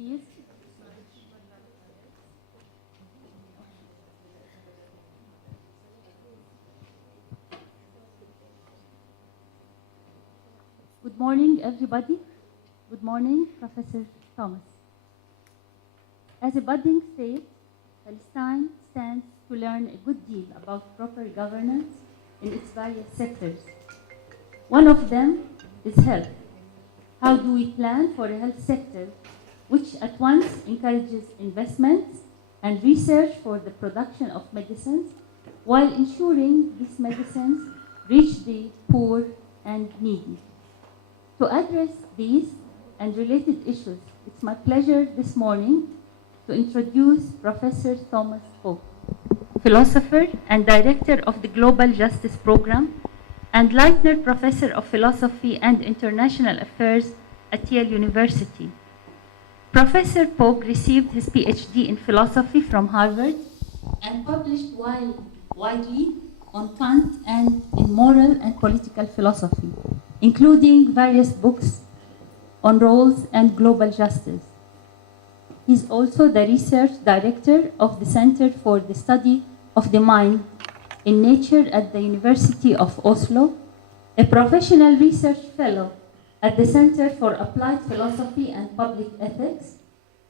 please. Good morning, everybody. Good morning, Professor Thomas. As a budding state, Palestine stands to learn a good deal about proper governance in its various sectors. One of them is health. How do we plan for a health sector which at once encourages investments and research for the production of medicines while ensuring these medicines reach the poor and needy? To address these and related issues, it's my pleasure this morning to introduce Professor Thomas Pope, philosopher and director of the Global Justice Program and Leitner Professor of Philosophy and International Affairs at Yale University. Professor Pope received his PhD in philosophy from Harvard and published widely on Kant and in moral and political philosophy, including various books on roles and global justice. He's also the research director of the Center for the Study of the Mind in Nature at the University of Oslo, a professional research fellow at the Center for Applied Philosophy and Public Ethics,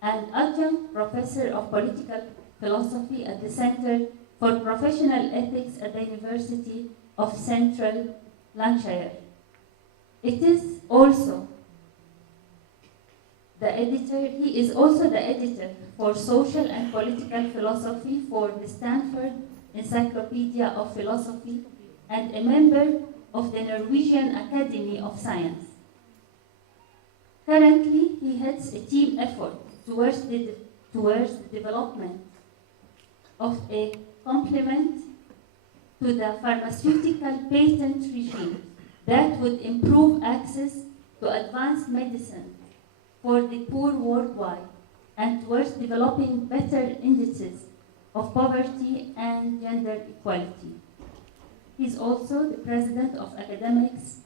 and adjunct professor of political philosophy at the Center for Professional Ethics at the University of Central Lancashire. He is also the editor for social and political philosophy for the Stanford Encyclopedia of Philosophy and a member of the Norwegian Academy of Science. Currently, he heads a team effort towards the development of a complement to the pharmaceutical patent regime that would improve access to advanced medicine for the poor worldwide and towards developing better indices of poverty and gender equality. He is also the president of Academics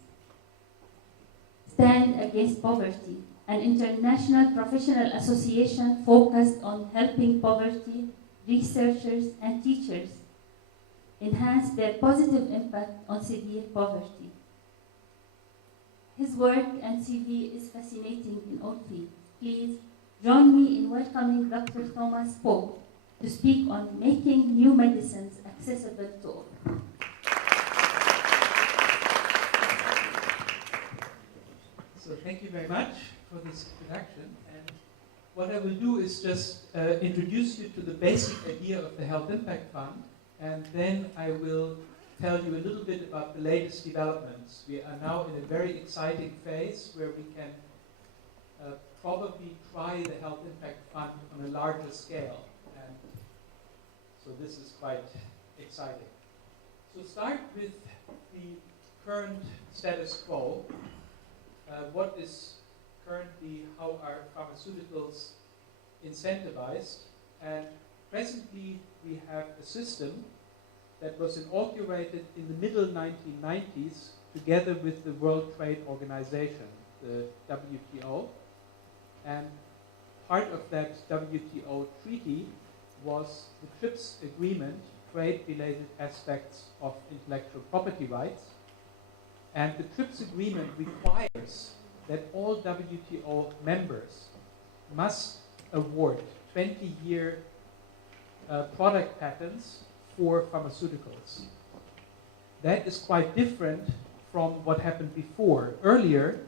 Stand Against Poverty, an international professional association focused on helping poverty researchers and teachers enhance their positive impact on severe poverty. His work and CV is fascinating in all fields. Please join me in welcoming Dr. Thomas Pope to speak on making new medicines accessible to all. So thank you very much for this introduction. And what I will do is just introduce you to the basic idea of the Health Impact Fund, and then I will tell you a little bit about the latest developments. We are now in a very exciting phase where we can probably try the Health Impact Fund on a larger scale. And so this is quite exciting. So start with the current status quo. What is currently, how are pharmaceuticals incentivized? And presently we have a system that was inaugurated in the middle 1990s together with the World Trade Organization, the WTO. And part of that WTO treaty was the TRIPS agreement, trade-related aspects of intellectual property rights. And the TRIPS agreement requires that all WTO members must award 20-year product patents for pharmaceuticals. That is quite different from what happened before. Earlier,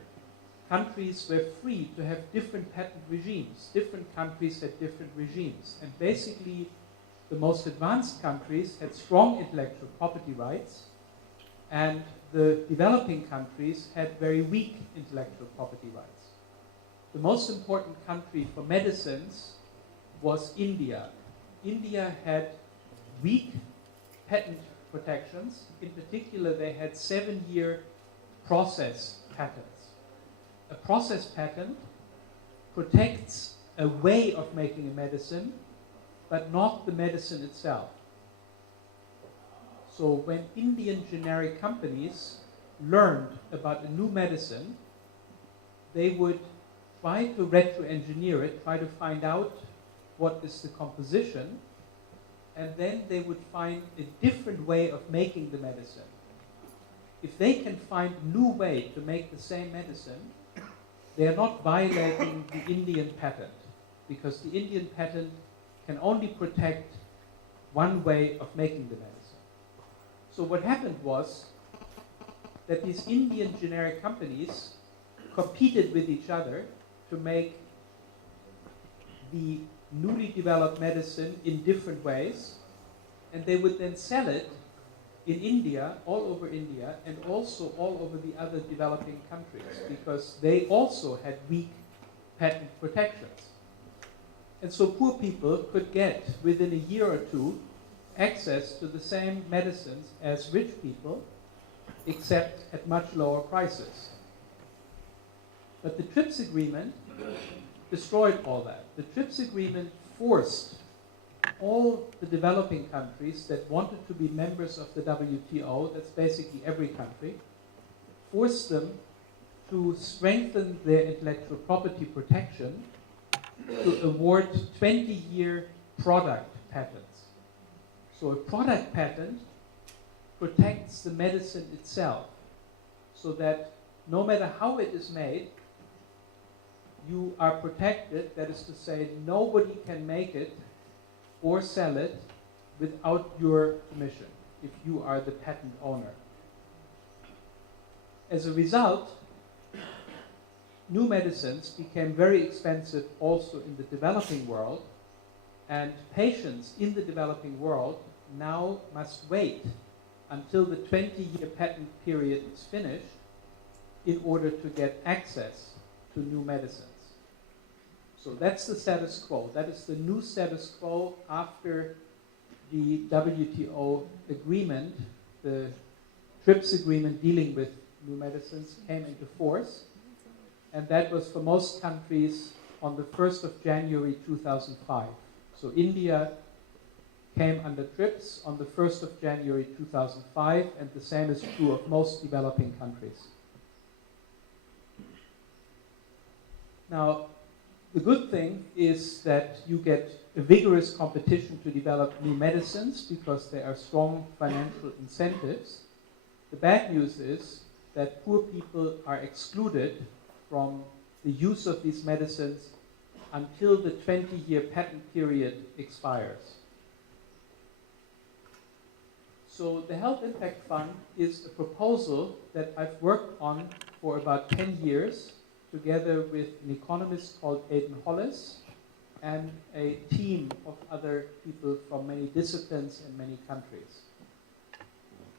countries were free to have different patent regimes. Different countries had different regimes. And basically, the most advanced countries had strong intellectual property rights, and the developing countries had very weak intellectual property rights. The most important country for medicines was India. India had weak patent protections. In particular, they had 7-year process patents. A process patent protects a way of making a medicine, but not the medicine itself. So when Indian generic companies learned about a new medicine, they would try to retro-engineer it, try to find out what is the composition, and then they would find a different way of making the medicine. If they can find a new way to make the same medicine, they are not violating the Indian patent, because the Indian patent can only protect one way of making the medicine. So what happened was that these Indian generic companies competed with each other to make the newly developed medicine in different ways, and they would then sell it in India, all over India, and also all over the other developing countries, because they also had weak patent protections. And so poor people could get, within a year or two, access to the same medicines as rich people, except at much lower prices. But the TRIPS agreement destroyed all that. The TRIPS agreement forced all the developing countries that wanted to be members of the WTO, that's basically every country, forced them to strengthen their intellectual property protection to award 20-year product patents. So a product patent protects the medicine itself, so that no matter how it is made, you are protected. That is to say, nobody can make it or sell it without your permission, if you are the patent owner. As a result, new medicines became very expensive also in the developing world, and patients in the developing world now must wait until the 20-year patent period is finished in order to get access to new medicines. So that's the status quo. That is the new status quo after the WTO agreement, the TRIPS agreement dealing with new medicines, came into force. And that was for most countries on the 1st of January 2005. So India came under TRIPS on the 1st of January 2005, and the same is true of most developing countries. Now, the good thing is that you get a vigorous competition to develop new medicines because there are strong financial incentives. The bad news is that poor people are excluded from the use of these medicines until the 20-year patent period expires. So the Health Impact Fund is a proposal that I've worked on for about 10 years, together with an economist called Aidan Hollis and a team of other people from many disciplines and many countries.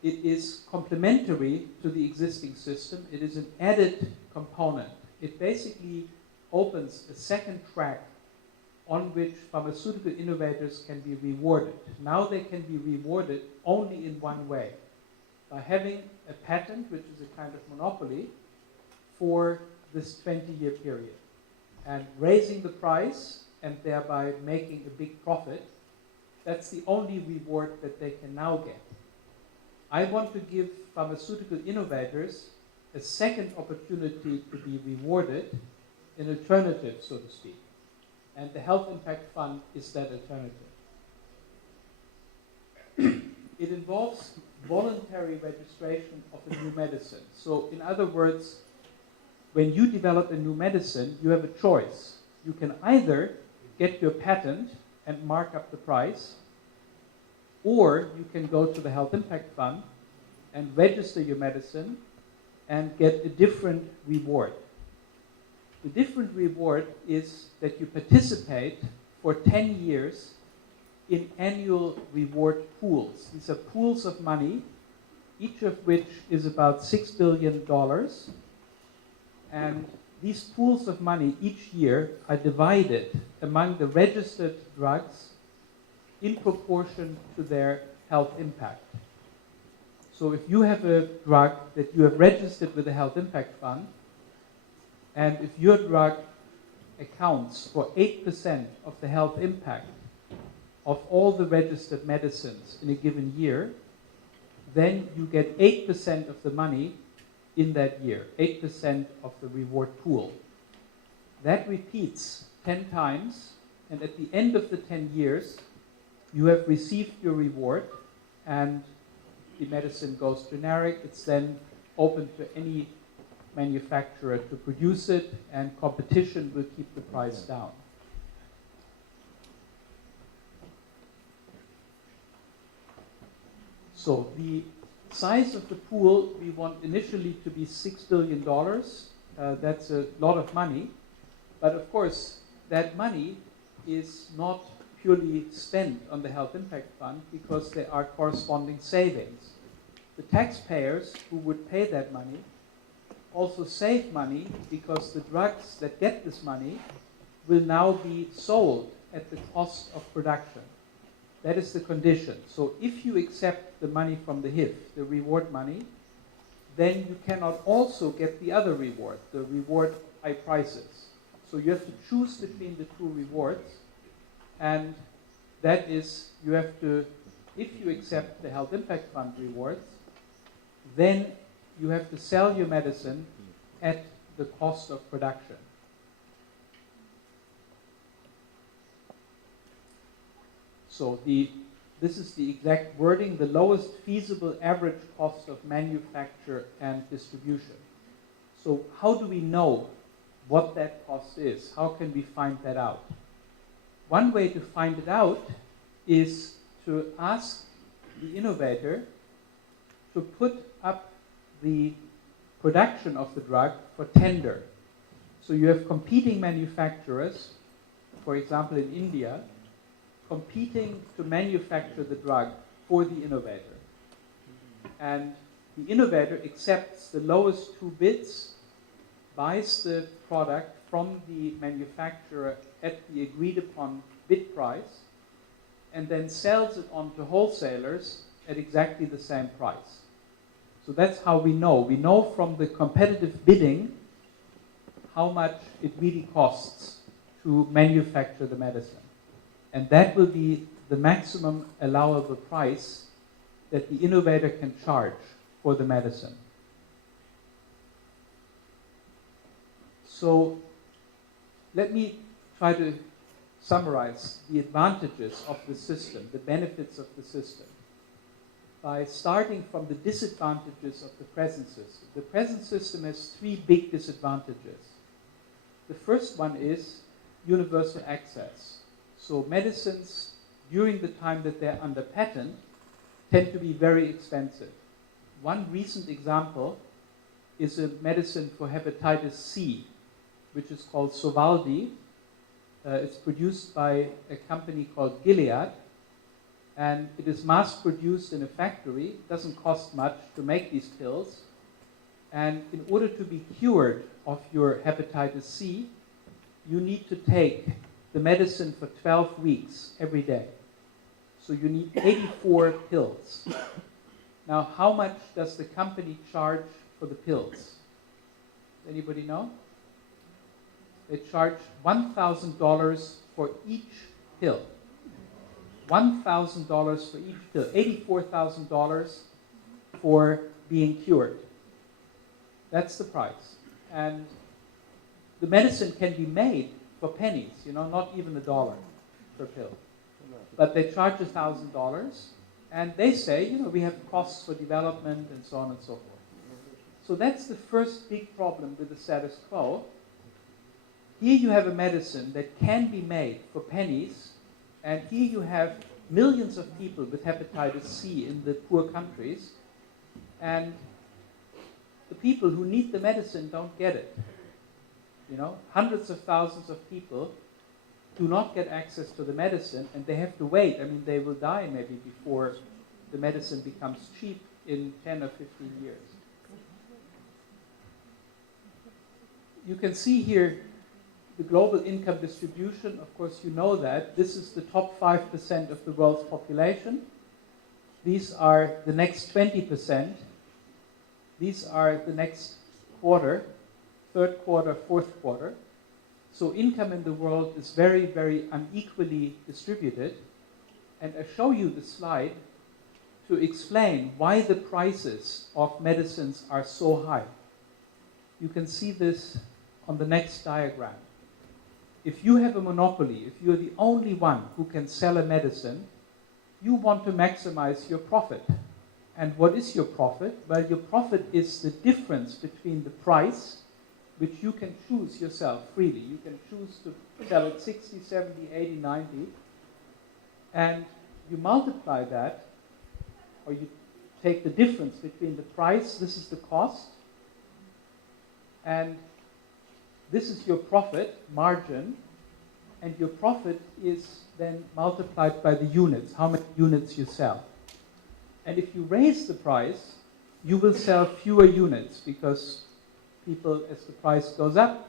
It is complementary to the existing system. It is an added component. It basically opens a second track on which pharmaceutical innovators can be rewarded. Now they can be rewarded only in one way, by having a patent, which is a kind of monopoly, for this 20-year period, and raising the price and thereby making a big profit. That's the only reward that they can now get. I want to give pharmaceutical innovators a second opportunity to be rewarded, an alternative, so to speak. And the Health Impact Fund is that alternative. It involves voluntary registration of a new medicine. So in other words, when you develop a new medicine, you have a choice. You can either get your patent and mark up the price, or you can go to the Health Impact Fund and register your medicine and get a different reward. The different reward is that you participate for 10 years in annual reward pools. These are pools of money, each of which is about $6 billion. And these pools of money each year are divided among the registered drugs in proportion to their health impact. So if you have a drug that you have registered with the Health Impact Fund, and if your drug accounts for 8% of the health impact of all the registered medicines in a given year, then you get 8% of the money in that year, 8% of the reward pool. That repeats 10 times, and at the end of the 10 years, you have received your reward, and the medicine goes generic. It's then open to any manufacturer to produce it, and competition will keep the price down. So the size of the pool we want initially to be $6 billion. That's a lot of money. But of course, that money is not purely spent on the Health Impact Fund because there are corresponding savings. The taxpayers who would pay that money also save money because the drugs that get this money will now be sold at the cost of production. That is the condition. So if you accept the money from the HIF, the reward money, then you cannot also get the other reward, the reward high prices. So you have to choose between the two rewards, and that is, you have to, if you accept the Health Impact Fund rewards, then you have to sell your medicine at the cost of production. So this is the exact wording, the lowest feasible average cost of manufacture and distribution. So how do we know what that cost is? How can we find that out? One way to find it out is to ask the innovator to put up the production of the drug for tender. So you have competing manufacturers, for example in India, competing to manufacture the drug for the innovator. And the innovator accepts the lowest two bids, buys the product from the manufacturer at the agreed upon bid price, and then sells it on to wholesalers at exactly the same price. So that's how we know. We know from the competitive bidding how much it really costs to manufacture the medicine. And that will be the maximum allowable price that the innovator can charge for the medicine. So let me try to summarize the advantages of the system, the benefits of the system, by starting from the disadvantages of the present system. The present system has three big disadvantages. The first one is universal access. So medicines, during the time that they're under patent, tend to be very expensive. One recent example is a medicine for hepatitis C, which is called Sovaldi. It's produced by a company called Gilead, and it is mass-produced in a factory. It doesn't cost much to make these pills. And in order to be cured of your hepatitis C, you need to take the medicine for 12 weeks every day. So you need 84 pills. Now, how much does the company charge for the pills? Anybody know? They charge $1,000 for each pill. $1,000 for each pill. $84,000 for being cured. That's the price. And the medicine can be made for pennies, not even $1 per pill. But they charge $1,000, and they say, we have costs for development and so on and so forth. So that's the first big problem with the status quo. Here you have a medicine that can be made for pennies, and here you have millions of people with hepatitis C in the poor countries, and the people who need the medicine don't get it. Hundreds of thousands of people do not get access to the medicine, and they have to wait. They will die maybe before the medicine becomes cheap in 10 or 15 years. You can see here the global income distribution. Of course, you know that. This is the top 5% of the world's population. These are the next 20%. These are the next quarter, third quarter, fourth quarter. So income in the world is very, very unequally distributed. And I show you the slide to explain why the prices of medicines are so high. You can see this on the next diagram. if you have a monopoly, if you're the only one who can sell a medicine, you want to maximize your profit. And what is your profit? Well, your profit is the difference between the price, which you can choose yourself freely. You can choose to sell it 60, 70, 80, 90, and you multiply that, or you take the difference between the price, this is the cost, and this is your profit margin, and your profit is then multiplied by the units, how many units you sell. And if you raise the price, you will sell fewer units because people, as the price goes up,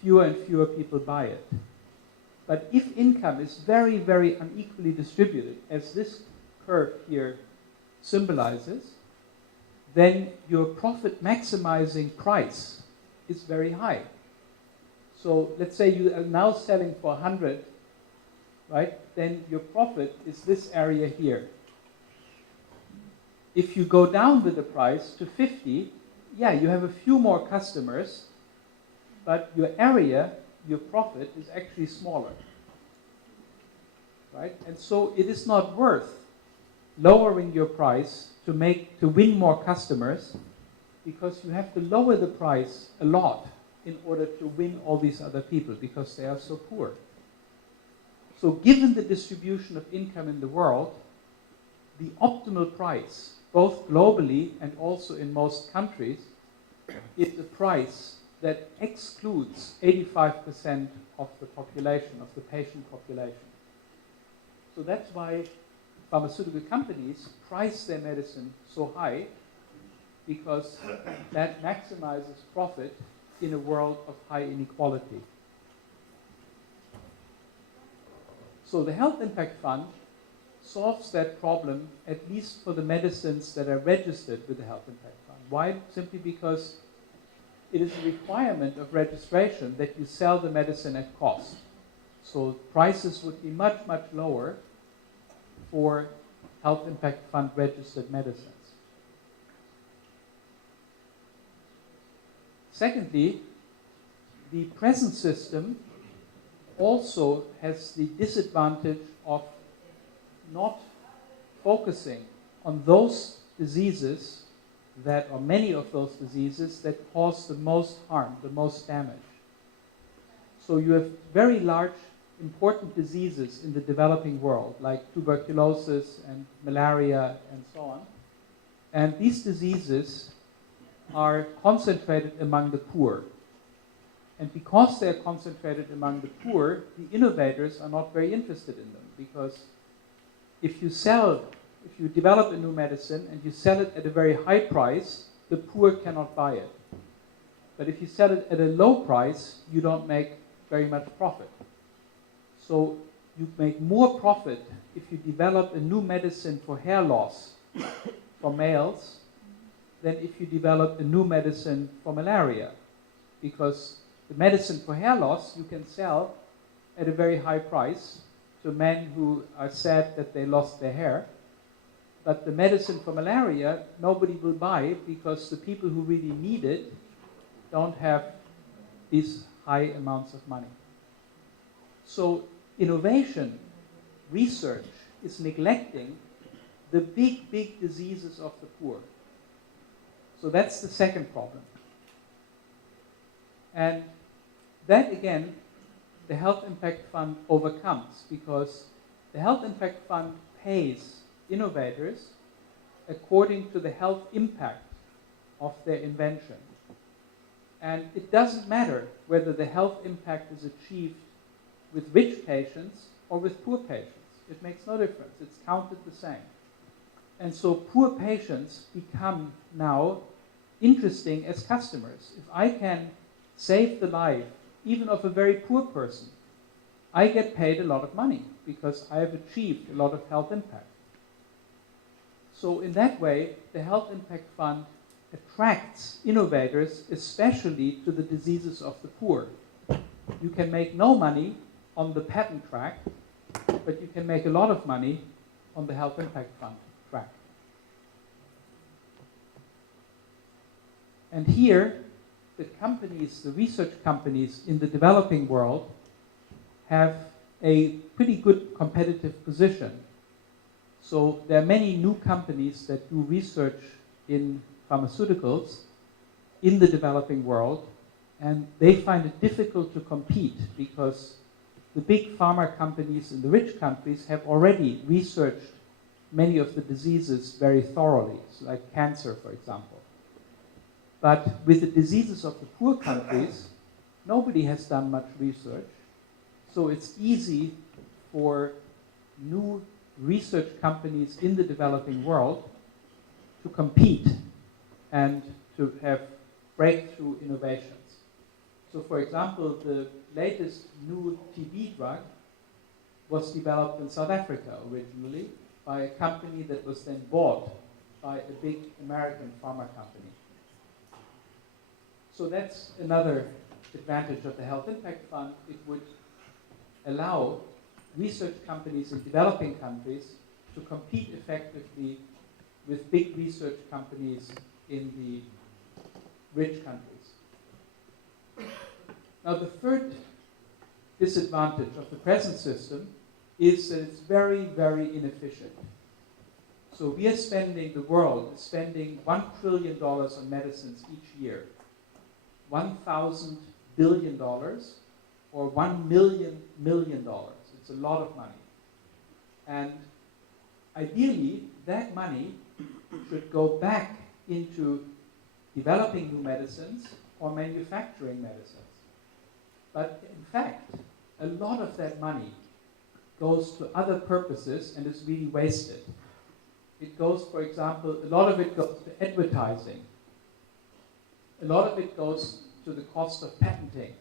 fewer and fewer people buy it. But if income is very, very unequally distributed, as this curve here symbolizes, then your profit maximizing price is very high. So let's say you are now selling for 100, right? Then your profit is this area here. If you go down with the price to 50, yeah, you have a few more customers, but your area, your profit, is actually smaller, right? And so it is not worth lowering your price to win more customers, because you have to lower the price a lot in order to win all these other people, because they are so poor. So given the distribution of income in the world, the optimal price, both globally and also in most countries, is a price that excludes 85% of the population, of the patient population. So that's why pharmaceutical companies price their medicine so high, because that maximizes profit in a world of high inequality. So the Health Impact Fund solves that problem, at least for the medicines that are registered with the Health Impact Fund. Why? Simply because it is a requirement of registration that you sell the medicine at cost. So prices would be much, much lower for Health Impact Fund registered medicines. Secondly, the present system also has the disadvantage of not focusing on those diseases that, or many of those diseases that cause the most harm, the most damage. So you have very large, important diseases in the developing world, like tuberculosis and malaria and so on. And these diseases are concentrated among the poor. And because they're concentrated among the poor, the innovators are not very interested in them, because if you develop a new medicine and you sell it at a very high price, the poor cannot buy it. But if you sell it at a low price, you don't make very much profit. So you make more profit if you develop a new medicine for hair loss for males than if you develop a new medicine for malaria. Because the medicine for hair loss you can sell at a very high price to men who are sad that they lost their hair. But the medicine for malaria, nobody will buy, because the people who really need it don't have these high amounts of money. So innovation, research, is neglecting the big, big diseases of the poor. So that's the second problem. And that, again, the Health Impact Fund overcomes, because the Health Impact Fund pays innovators according to the health impact of their invention. And it doesn't matter whether the health impact is achieved with rich patients or with poor patients. It makes no difference. It's counted the same. And so poor patients become now interesting as customers. If I can save the life even of a very poor person, I get paid a lot of money because I have achieved a lot of health impact. So in that way, the Health Impact Fund attracts innovators, especially to the diseases of the poor. You can make no money on the patent track, but you can make a lot of money on the Health Impact Fund track. And here, the companies, the research companies in the developing world, have a pretty good competitive position. So there are many new companies that do research in pharmaceuticals in the developing world, and they find it difficult to compete because the big pharma companies in the rich countries have already researched many of the diseases very thoroughly, so like cancer, for example. But with the diseases of the poor countries, nobody has done much research, so it's easy for new research companies in the developing world to compete and to have breakthrough innovations. So for example, the latest new TB drug was developed in South Africa originally by a company that was then bought by a big American pharma company. So that's another advantage of the Health Impact Fund. It would allow research companies in developing countries to compete effectively with big research companies in the rich countries. Now, the third disadvantage of the present system is that it's very, very inefficient. So we are spending, the world is spending $1 trillion on medicines each year. $1,000 billion or $1 million. It's a lot of money. And ideally, that money should go back into developing new medicines or manufacturing medicines. But in fact, a lot of that money goes to other purposes and is really wasted. It goes, for example, a lot of it goes to advertising. A lot of it goes to the cost of patenting.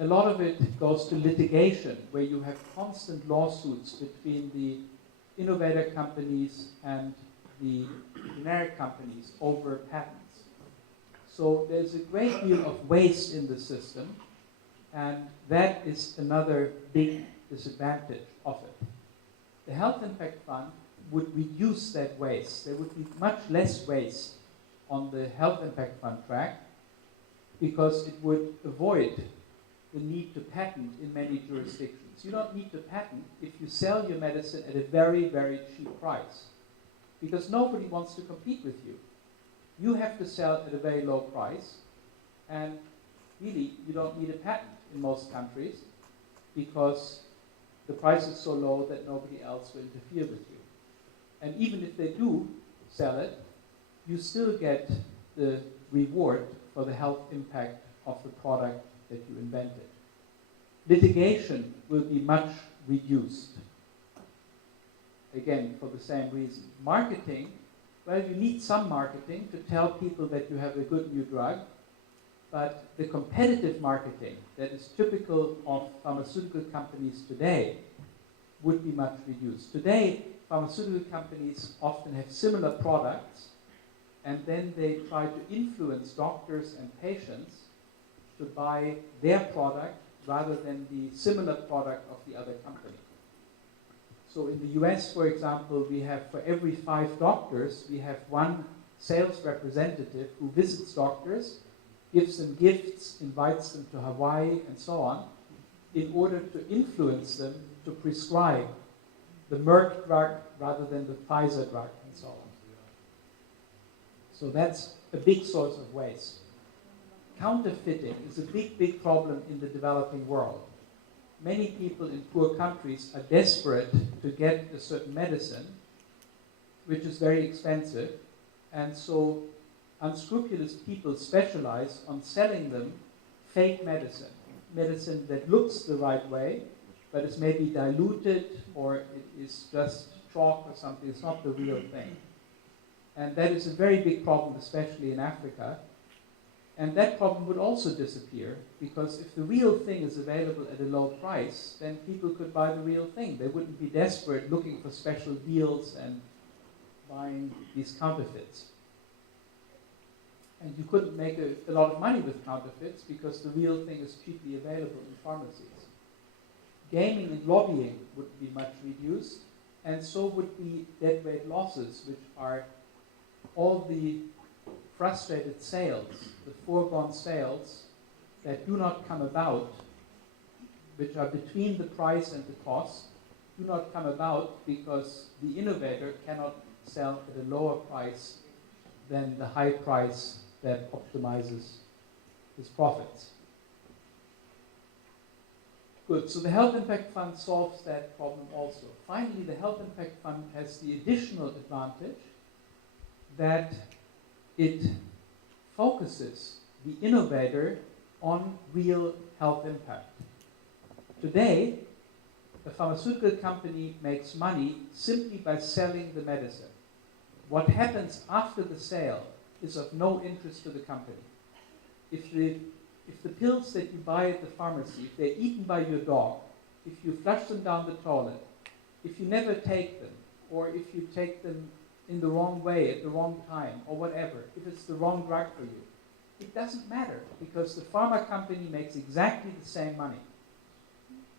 A lot of it goes to litigation, where you have constant lawsuits between the innovator companies and the generic companies over patents. So there's a great deal of waste in the system, and that is another big disadvantage of it. The Health Impact Fund would reduce that waste. There would be much less waste on the Health Impact Fund track because it would avoid the need to patent in many jurisdictions. You don't need to patent if you sell your medicine at a very, very cheap price, because nobody wants to compete with you. You have to sell at a very low price, and really you don't need a patent in most countries because the price is so low that nobody else will interfere with you. And even if they do sell it, you still get the reward for the health impact of the product that you invented. Litigation will be much reduced. Again, for the same reason. Marketing, well, you need some marketing to tell people that you have a good new drug, but the competitive marketing that is typical of pharmaceutical companies today would be much reduced. Today, pharmaceutical companies often have similar products, and then they try to influence doctors and patients to buy their product rather than the similar product of the other company. So in the US, for example, we have, for every 5 doctors, we have 1 sales representative who visits doctors, gives them gifts, invites them to Hawaii, and so on, in order to influence them to prescribe the Merck drug rather than the Pfizer drug, and so on. So that's a big source of waste. Counterfeiting is a big, big problem in the developing world. Many people in poor countries are desperate to get a certain medicine, which is very expensive, and so unscrupulous people specialize on selling them fake medicine, medicine that looks the right way, but is maybe diluted, or it is just chalk or something. It's not the real thing. And that is a very big problem, especially in Africa. And that problem would also disappear, because if the real thing is available at a low price, then people could buy the real thing. They wouldn't be desperate looking for special deals and buying these counterfeits. And you couldn't make a lot of money with counterfeits because the real thing is cheaply available in pharmacies. Gaming and lobbying would be much reduced, and so would be deadweight losses, which are all the frustrated sales, the foregone sales that do not come about which are between the price and the cost, do not come about because the innovator cannot sell at a lower price than the high price that optimizes his profits. Good, so the Health Impact Fund solves that problem also. Finally, the Health Impact Fund has the additional advantage that it focuses the innovator on real health impact. Today, a pharmaceutical company makes money simply by selling the medicine. What happens after the sale is of no interest to the company. If the pills that you buy at the pharmacy, if they're eaten by your dog, if you flush them down the toilet, if you never take them, or if you take them in the wrong way at the wrong time, or whatever, if it's the wrong drug for you, it doesn't matter because the pharma company makes exactly the same money.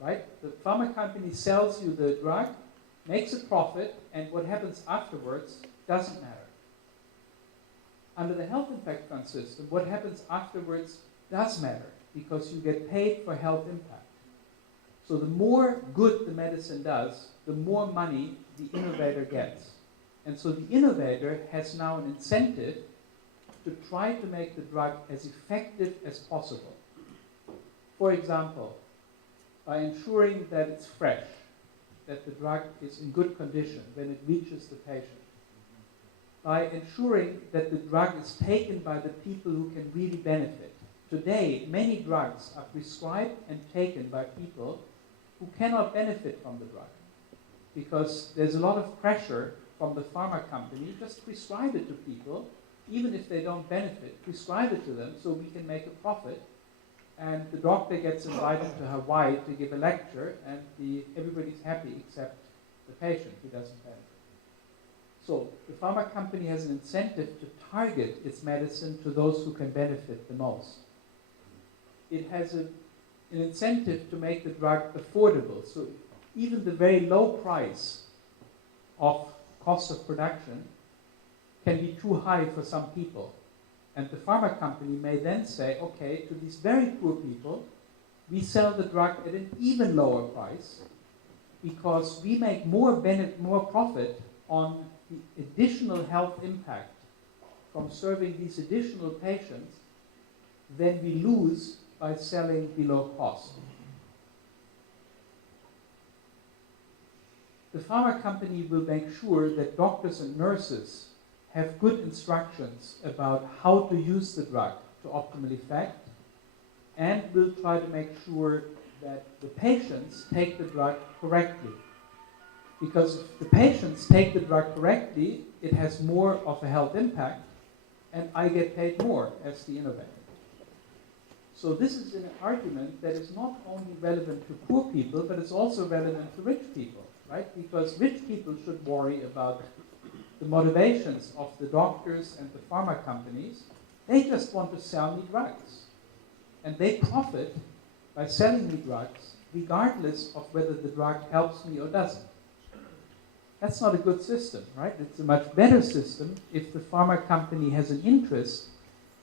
Right? The pharma company sells you the drug, makes a profit, and what happens afterwards doesn't matter. Under the Health Impact Fund system, what happens afterwards does matter because you get paid for health impact. So the more good the medicine does, the more money the innovator gets. And so the innovator has now an incentive to try to make the drug as effective as possible. For example, by ensuring that it's fresh, that the drug is in good condition when it reaches the patient. By ensuring that the drug is taken by the people who can really benefit. Today, many drugs are prescribed and taken by people who cannot benefit from the drug because there's a lot of pressure from the pharma company. Just prescribe it to people, even if they don't benefit. Prescribe it to them so we can make a profit. And the doctor gets invited to Hawaii to give a lecture, and everybody's happy except the patient who doesn't benefit. So the pharma company has an incentive to target its medicine to those who can benefit the most. It has an incentive to make the drug affordable. So even the very low price of cost of production can be too high for some people. And the pharma company may then say, okay, to these very poor people, we sell the drug at an even lower price because we make more profit on the additional health impact from serving these additional patients than we lose by selling below cost. The pharma company will make sure that doctors and nurses have good instructions about how to use the drug to optimal effect, and will try to make sure that the patients take the drug correctly. Because if the patients take the drug correctly, it has more of a health impact, and I get paid more as the innovator. So this is an argument that is not only relevant to poor people, but it's also relevant to rich people, right? Because rich people should worry about the motivations of the doctors and the pharma companies. They just want to sell me drugs. And they profit by selling me drugs regardless of whether the drug helps me or doesn't. That's not a good system, right? It's a much better system if the pharma company has an interest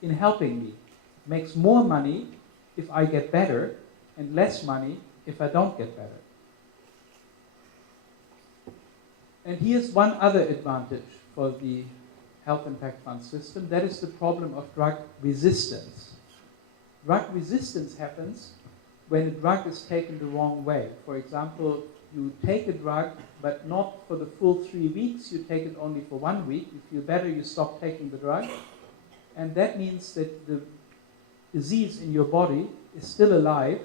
in helping me. It makes more money if I get better and less money if I don't get better. And here's one other advantage for the Health Impact Fund system. That is the problem of drug resistance. Drug resistance happens when a drug is taken the wrong way. For example, you take a drug, but not for the full 3 weeks. You take it only for 1 week. You feel better, you stop taking the drug. And that means that the disease in your body is still alive,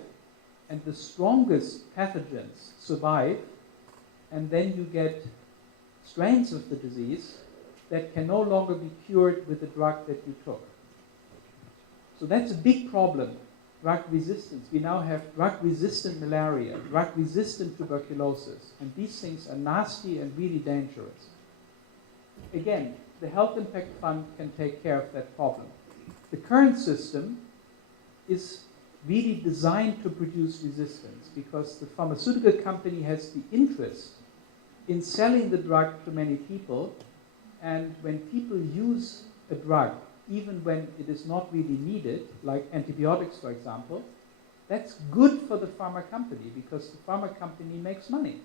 and the strongest pathogens survive, and then you get strains of the disease that can no longer be cured with the drug that you took. So that's a big problem, drug resistance. We now have drug-resistant malaria, drug-resistant tuberculosis, and these things are nasty and really dangerous. Again, the Health Impact Fund can take care of that problem. The current system is really designed to produce resistance because the pharmaceutical company has the interest in selling the drug to many people, and when people use a drug, even when it is not really needed, like antibiotics, for example, That's good for the pharma company because the pharma company makes money.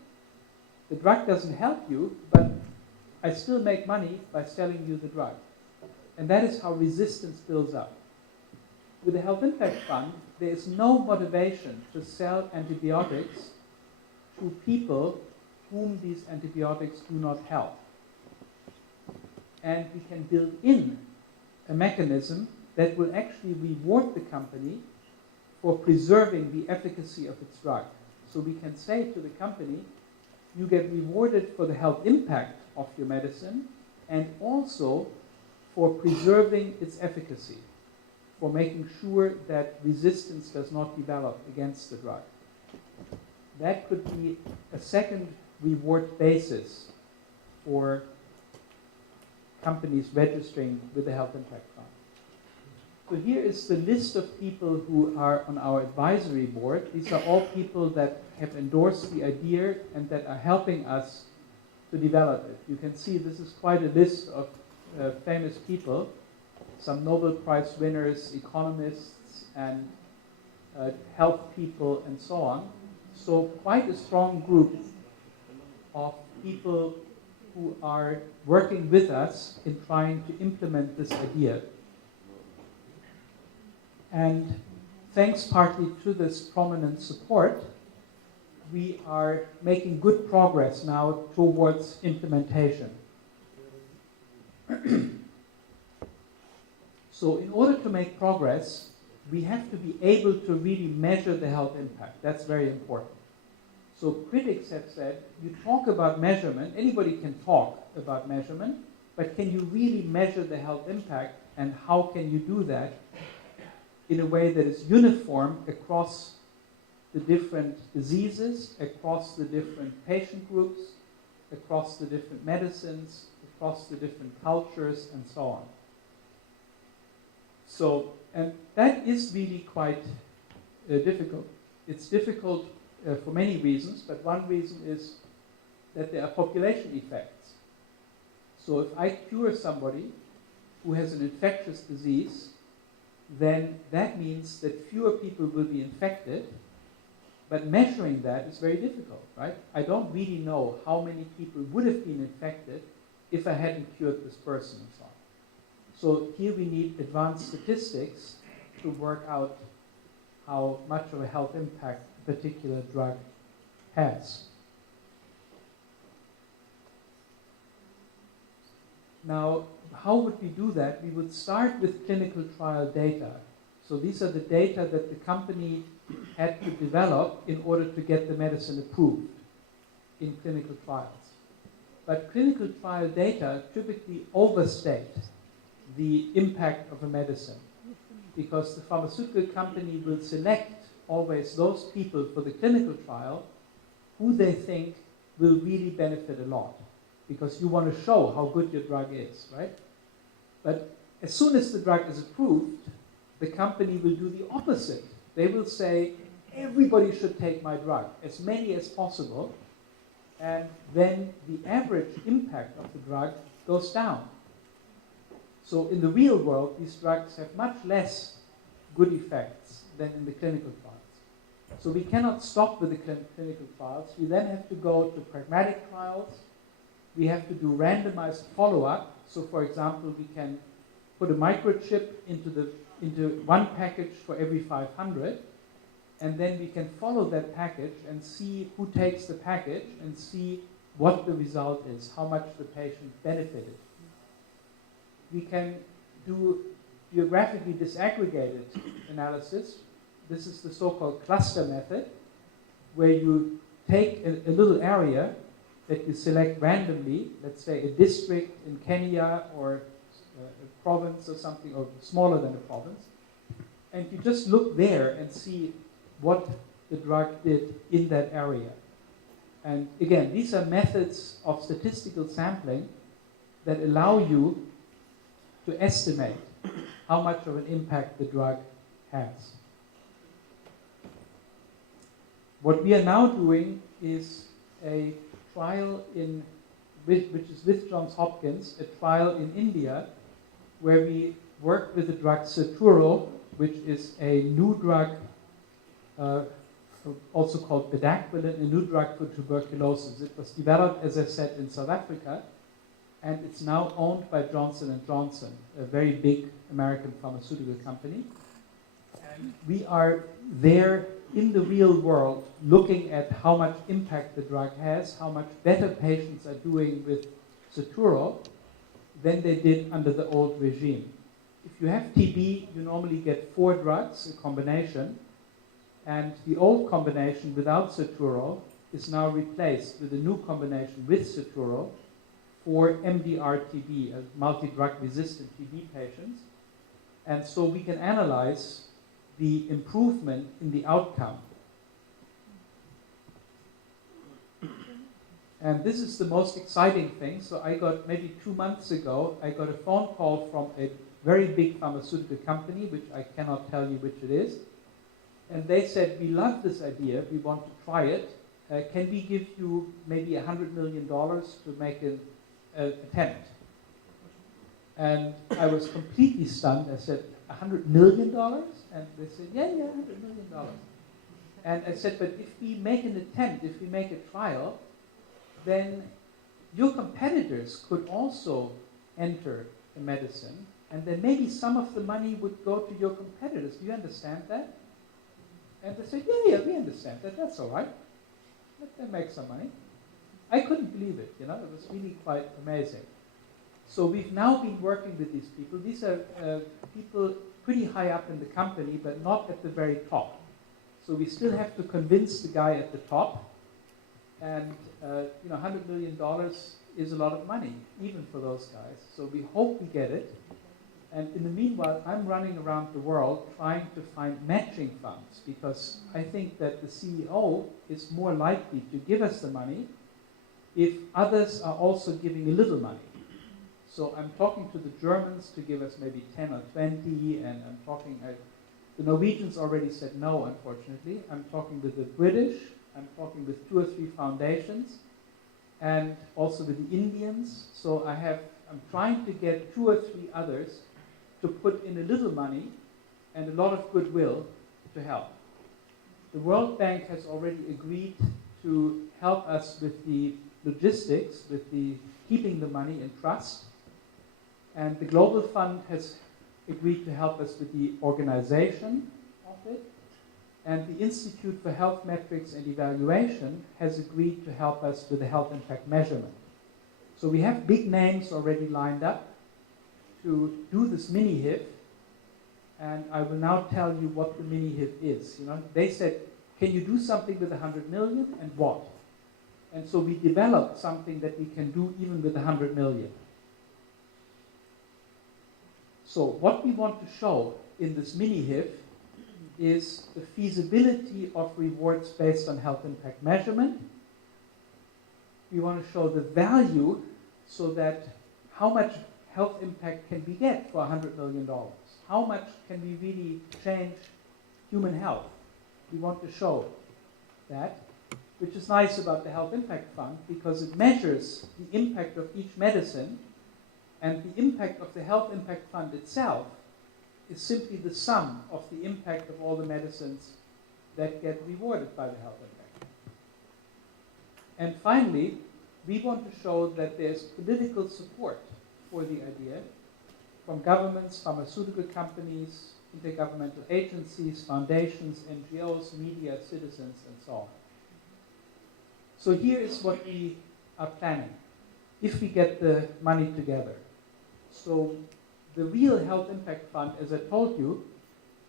The drug doesn't help you, but I still make money by selling you the drug. And that is how resistance builds up. With the Health Impact Fund, there is no motivation to sell antibiotics to people whom these antibiotics do not help. And we can build in a mechanism that will actually reward the company for preserving the efficacy of its drug. So we can say to the company, you get rewarded for the health impact of your medicine and also for preserving its efficacy, for making sure that resistance does not develop against the drug. That could be a second reward basis for companies registering with the Health Impact Fund. So here is the list of people who are on our advisory board. These are all people that have endorsed the idea and that are helping us to develop it. You can see this is quite a list of famous people, some Nobel Prize winners, economists, and health people, and so on. So quite a strong group of people who are working with us in trying to implement this idea. And thanks partly to this prominent support, we are making good progress now towards implementation. So in order to make progress, we have to be able to really measure the health impact. That's very important. So critics have said, you talk about measurement, anybody can talk about measurement, but can you really measure the health impact, and how can you do that in a way that is uniform across the different diseases, across the different patient groups, across the different medicines, across the different cultures, and so on. So, and that is really quite difficult. It's difficult for many reasons, but one reason is that there are population effects. So if I cure somebody who has an infectious disease, then that means that fewer people will be infected, but measuring that is very difficult, right? I don't really know how many people would have been infected if I hadn't cured this person and so on. So here we need advanced statistics to work out how much of a health impact a particular drug has. Now, how would we do that? We would start with clinical trial data. So these are the data that the company had to develop in order to get the medicine approved in clinical trials. But clinical trial data typically overstate the impact of a medicine, because the pharmaceutical company will select always those people for the clinical trial who they think will really benefit a lot, because you want to show how good your drug is, right? But as soon as the drug is approved, the company will do the opposite. They will say, everybody should take my drug, as many as possible, and then the average impact of the drug goes down. So in the real world, these drugs have much less good effects than in the clinical trials. So we cannot stop with the clinical trials. We then have to go to pragmatic trials. We have to do randomized follow-up. So for example, we can put a microchip into one package for every 500, and then we can follow that package and see who takes the package and see what the result is, how much the patient benefited. We can do geographically disaggregated analysis. This is the so-called cluster method, where you take a little area that you select randomly, let's say a district in Kenya or a province or something, or smaller than a province, and you just look there and see what the drug did in that area. And again, these are methods of statistical sampling that allow you to estimate how much of an impact the drug has. What we are now doing is a trial which is with Johns Hopkins, a trial in India, where we work with the drug Serturo, which is a new drug also called bedaquiline, a new drug for tuberculosis. It was developed, as I said, in South Africa, and it's now owned by Johnson & Johnson, a very big American pharmaceutical company. And we are there in the real world looking at how much impact the drug has, how much better patients are doing with Ceturo than they did under the old regime. If you have TB, you normally get 4 drugs, a combination, and the old combination without Ceturo is now replaced with a new combination with Ceturo for MDR-TB, multi-drug resistant TB patients. And so we can analyze the improvement in the outcome. And this is the most exciting thing. So I got, maybe 2 months ago, I got a phone call from a very big pharmaceutical company, which I cannot tell you which it is. And they said, we love this idea, we want to try it. Can we give you maybe $100 million to make an attempt? And I was completely stunned. I said, $100 million? And they said, yeah, $100 million. And I said, but if we make an attempt, if we make a trial, then your competitors could also enter the medicine, and then maybe some of the money would go to your competitors. Do you understand that? And they said, yeah, we understand that. That's all right. Let them make some money. I couldn't believe it, It was really quite amazing. So we've now been working with these people. These are people pretty high up in the company, but not at the very top. So we still have to convince the guy at the top. And $100 million is a lot of money, even for those guys. So we hope we get it. And in the meanwhile, I'm running around the world trying to find matching funds, because I think that the CEO is more likely to give us the money if others are also giving a little money. So I'm talking to the Germans to give us maybe 10 or 20, and I'm talking, the Norwegians already said no, unfortunately. I'm talking with the British, I'm talking with 2 or 3 foundations, and also with the Indians. So I'm trying to get 2 or 3 others to put in a little money and a lot of goodwill to help. The World Bank has already agreed to help us with the logistics, with the keeping the money in trust. And the Global Fund has agreed to help us with the organization of it. And the Institute for Health Metrics and Evaluation has agreed to help us with the health impact measurement. So we have big names already lined up to do this mini-HIF, and I will now tell you what the mini-HIF is. They said, can you do something with 100 million, and what? And so we developed something that we can do even with 100 million. So what we want to show in this mini-HIF is the feasibility of rewards based on health impact measurement. We want to show the value, so that how much health impact can we get for $100 million? How much can we really change human health? We want to show that, which is nice about the Health Impact Fund, because it measures the impact of each medicine, and the impact of the Health Impact Fund itself is simply the sum of the impact of all the medicines that get rewarded by the Health Impact Fund. And finally, we want to show that there's political support for the idea from governments, pharmaceutical companies, intergovernmental agencies, foundations, NGOs, media, citizens, and so on. So here is what we are planning, if we get the money together. So the real Health Impact Fund, as I told you,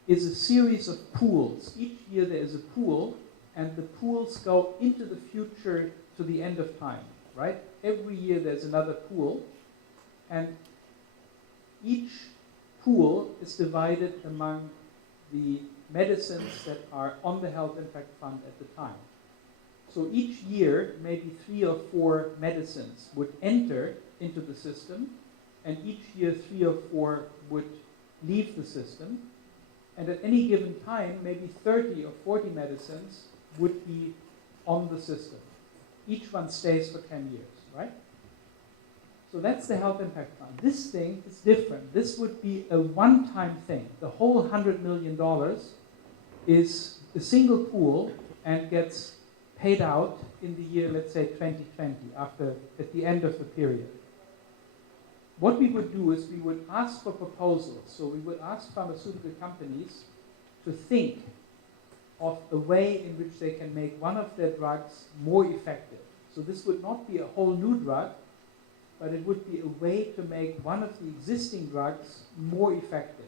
is a series of pools. Each year there is a pool, and the pools go into the future to the end of time, right? Every year there's another pool, and each pool is divided among the medicines that are on the Health Impact Fund at the time. So each year, maybe 3 or 4 medicines would enter into the system, and each year 3 or 4 would leave the system. And at any given time, maybe 30 or 40 medicines would be on the system. Each one stays for 10 years, right? So that's the Health Impact Fund. This thing is different. This would be a one-time thing. The whole $100 million is a single pool and gets paid out in the year, let's say 2020, at the end of the period. What we would do is we would ask for proposals. So we would ask pharmaceutical companies to think of a way in which they can make one of their drugs more effective. So this would not be a whole new drug, but it would be a way to make one of the existing drugs more effective,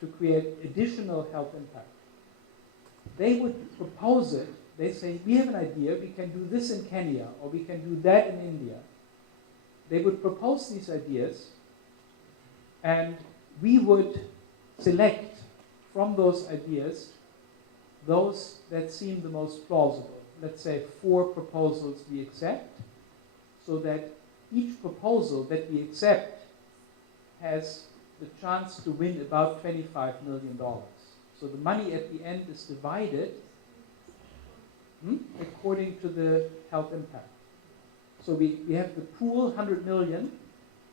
to create additional health impact. They would propose it. They say, we have an idea, we can do this in Kenya, or we can do that in India. They would propose these ideas, and we would select from those ideas those that seem the most plausible. Let's say 4 proposals we accept, so that each proposal that we accept has the chance to win about $25 million. So the money at the end is divided according to the health impact. So we have the pool, 100 million,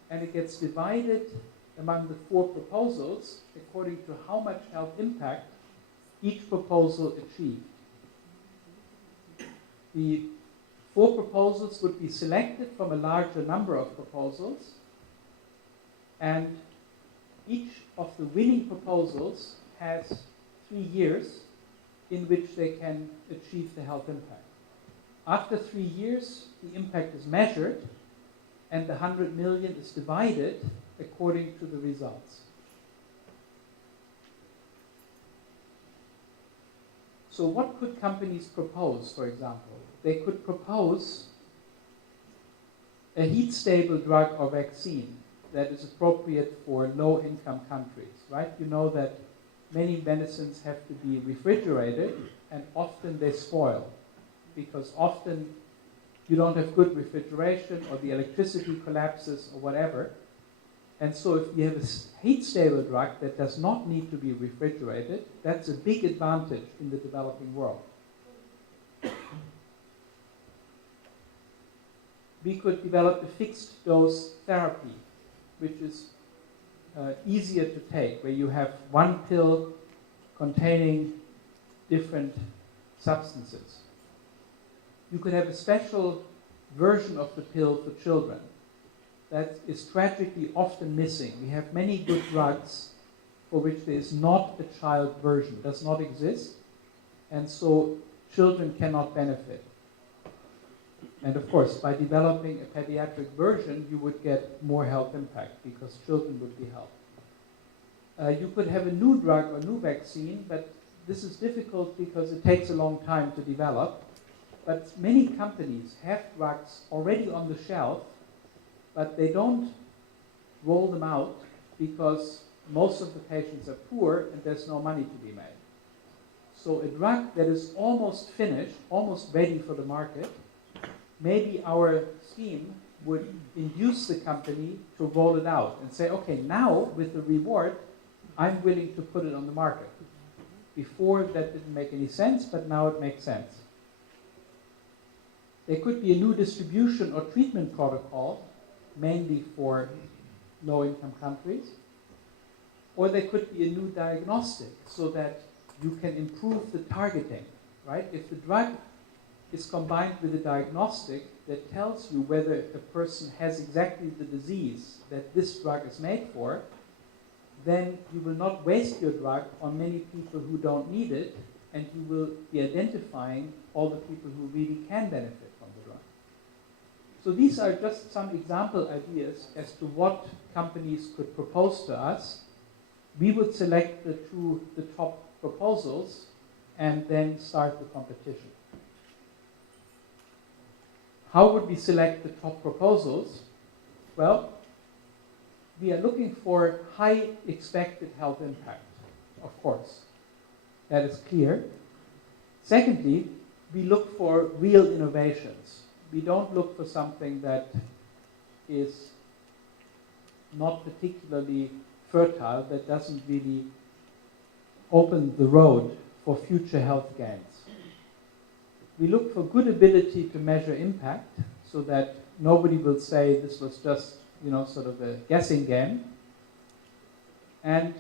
and it gets divided among the 4 proposals according to how much health impact each proposal achieved. The 4 proposals would be selected from a larger number of proposals, and each of the winning proposals has 3 years in which they can achieve the health impact. After 3 years, the impact is measured, and the 100 million is divided according to the results. So what could companies propose, for example? They could propose a heat-stable drug or vaccine that is appropriate for low-income countries, right? You know that many medicines have to be refrigerated, and often they spoil, because often you don't have good refrigeration, or the electricity collapses, or whatever. And so if you have a heat-stable drug that does not need to be refrigerated, that's a big advantage in the developing world. We could develop a fixed-dose therapy, which is easier to take, where you have one pill containing different substances. You could have a special version of the pill for children that is tragically often missing. We have many good drugs for which there is not a child version, does not exist, and so children cannot benefit. And of course, by developing a pediatric version, you would get more health impact because children would be helped. You could have a new drug or new vaccine, but this is difficult because it takes a long time to develop. But many companies have drugs already on the shelf, but they don't roll them out because most of the patients are poor and there's no money to be made. So a drug that is almost finished, almost ready for the market, maybe our scheme would induce the company to roll it out and say, okay, now with the reward, I'm willing to put it on the market. Before that didn't make any sense, but now it makes sense. There could be a new distribution or treatment protocol, mainly for low-income countries. Or there could be a new diagnostic so that you can improve the targeting, right? If the drug is combined with a diagnostic that tells you whether a person has exactly the disease that this drug is made for, then you will not waste your drug on many people who don't need it, and you will be identifying all the people who really can benefit from the drug. So these are just some example ideas as to what companies could propose to us. We would select the top proposals and then start the competition. How would we select the top proposals? Well, we are looking for high expected health impact, of course. That is clear. Secondly, we look for real innovations. We don't look for something that is not particularly fertile, that doesn't really open the road for future health gains. We look for good ability to measure impact so that nobody will say this was just, sort of a guessing game. And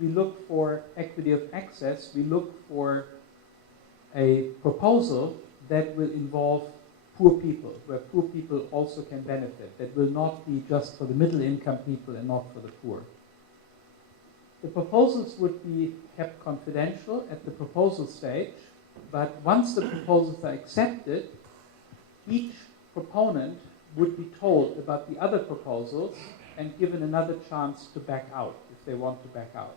we look for equity of access. We look for a proposal that will involve poor people, where poor people also can benefit, that will not be just for the middle income people and not for the poor. The proposals would be kept confidential at the proposal stage, but once the proposals are accepted, each proponent would be told about the other proposals and given another chance to back out if they want to back out.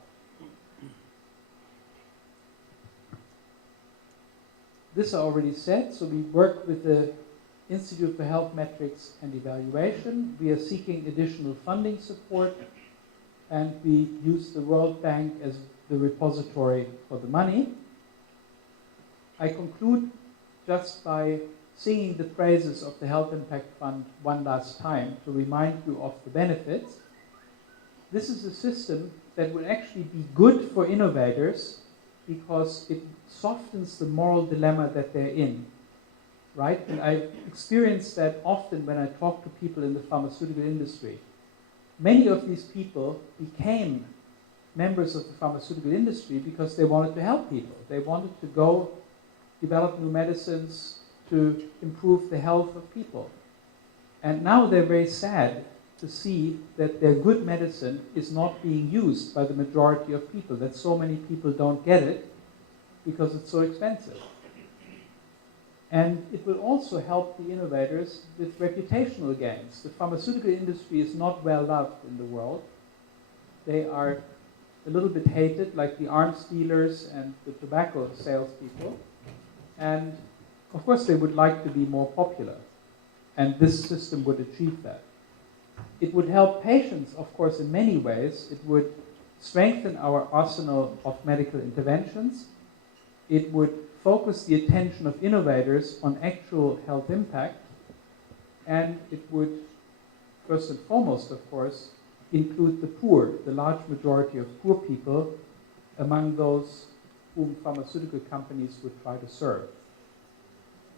This I already said, so we work with the Institute for Health Metrics and Evaluation. We are seeking additional funding support, and we use the World Bank as the repository for the money. I conclude just by singing the praises of the Health Impact Fund one last time to remind you of the benefits. This is a system that will actually be good for innovators because it softens the moral dilemma that they're in, right? And I've experienced that often when I talk to people in the pharmaceutical industry. Many of these people became members of the pharmaceutical industry because they wanted to help people. They wanted to go develop new medicines to improve the health of people. And now they're very sad to see that their good medicine is not being used by the majority of people, that so many people don't get it because it's so expensive. And it will also help the innovators with reputational gains. The pharmaceutical industry is not well loved in the world. They are a little bit hated, like the arms dealers and the tobacco salespeople. And of course, they would like to be more popular. And this system would achieve that. It would help patients, of course, in many ways. It would strengthen our arsenal of medical interventions. It would focus the attention of innovators on actual health impact. And it would, first and foremost, of course, include the poor, the large majority of poor people, among those whom pharmaceutical companies would try to serve.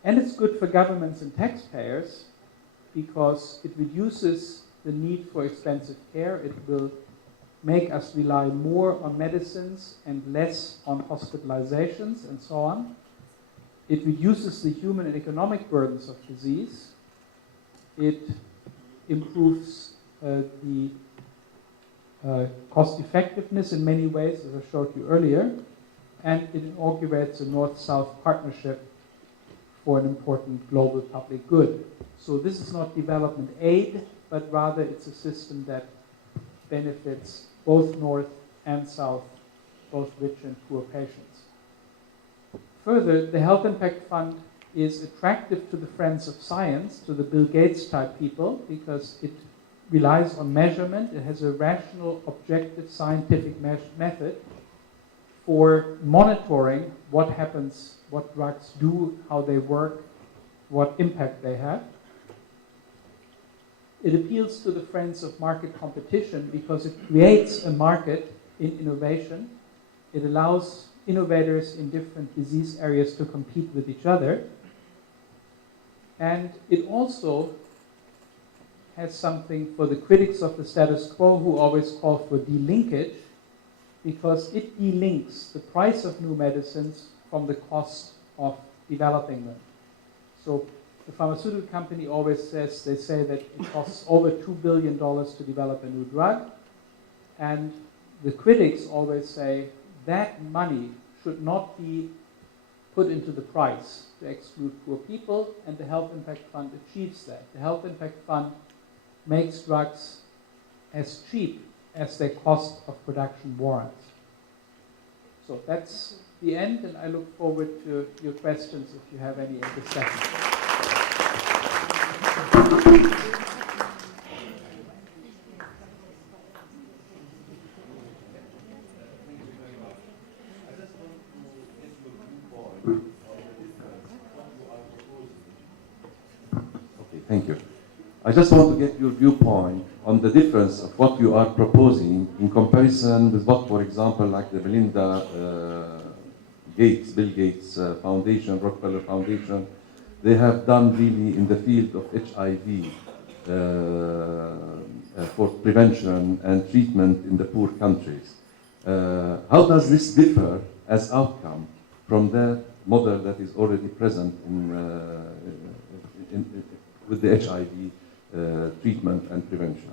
And it's good for governments and taxpayers because it reduces the need for expensive care. It will make us rely more on medicines and less on hospitalizations and so on. It reduces the human and economic burdens of disease. It improves the cost effectiveness in many ways, as I showed you earlier. And it inaugurates a North-South partnership for an important global public good. So this is not development aid, but rather it's a system that benefits both North and South, both rich and poor patients. Further, the Health Impact Fund is attractive to the friends of science, to the Bill Gates type people, because it relies on measurement. It has a rational, objective, scientific method for monitoring what happens, what drugs do, how they work, what impact they have. It appeals to the friends of market competition because it creates a market in innovation. It allows innovators in different disease areas to compete with each other. And it also has something for the critics of the status quo who always call for delinkage, because it delinks the price of new medicines from the cost of developing them. So the pharmaceutical company always says, they say that it costs over $2 billion to develop a new drug. And the critics always say that money should not be put into the price to exclude poor people, and the Health Impact Fund achieves that. The Health Impact Fund makes drugs as cheap as their cost of production warrants. So that's the end, and I look forward to your questions if you have any at this session. Thank you. I just want to get your viewpoint on the difference of what you are proposing in comparison with what, for example, like the Bill Gates Foundation, Rockefeller Foundation, they have done really in the field of HIV for prevention and treatment in the poor countries. How does this differ as outcome from that model that is already present with the HIV treatment and prevention.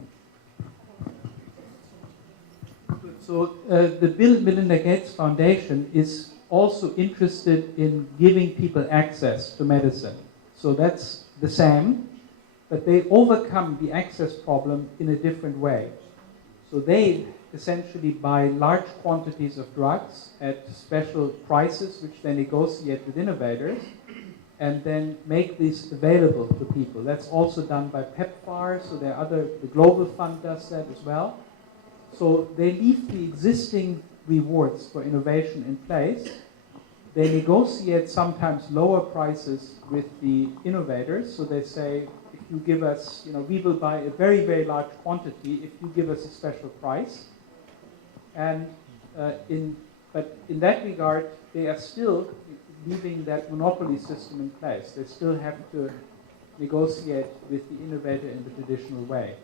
So the Bill and Melinda Gates Foundation is also interested in giving people access to medicine. So that's the same, but they overcome the access problem in a different way. So they essentially buy large quantities of drugs at special prices, which they negotiate with innovators, and then make these available to people. That's also done by PEPFAR, so there are the Global Fund does that as well. So they leave the existing rewards for innovation in place. They negotiate sometimes lower prices with the innovators. So they say, if you give us, we will buy a very, very large quantity if you give us a special price. And but in that regard, they are still leaving that monopoly system in place. They still have to negotiate with the innovator in the traditional way.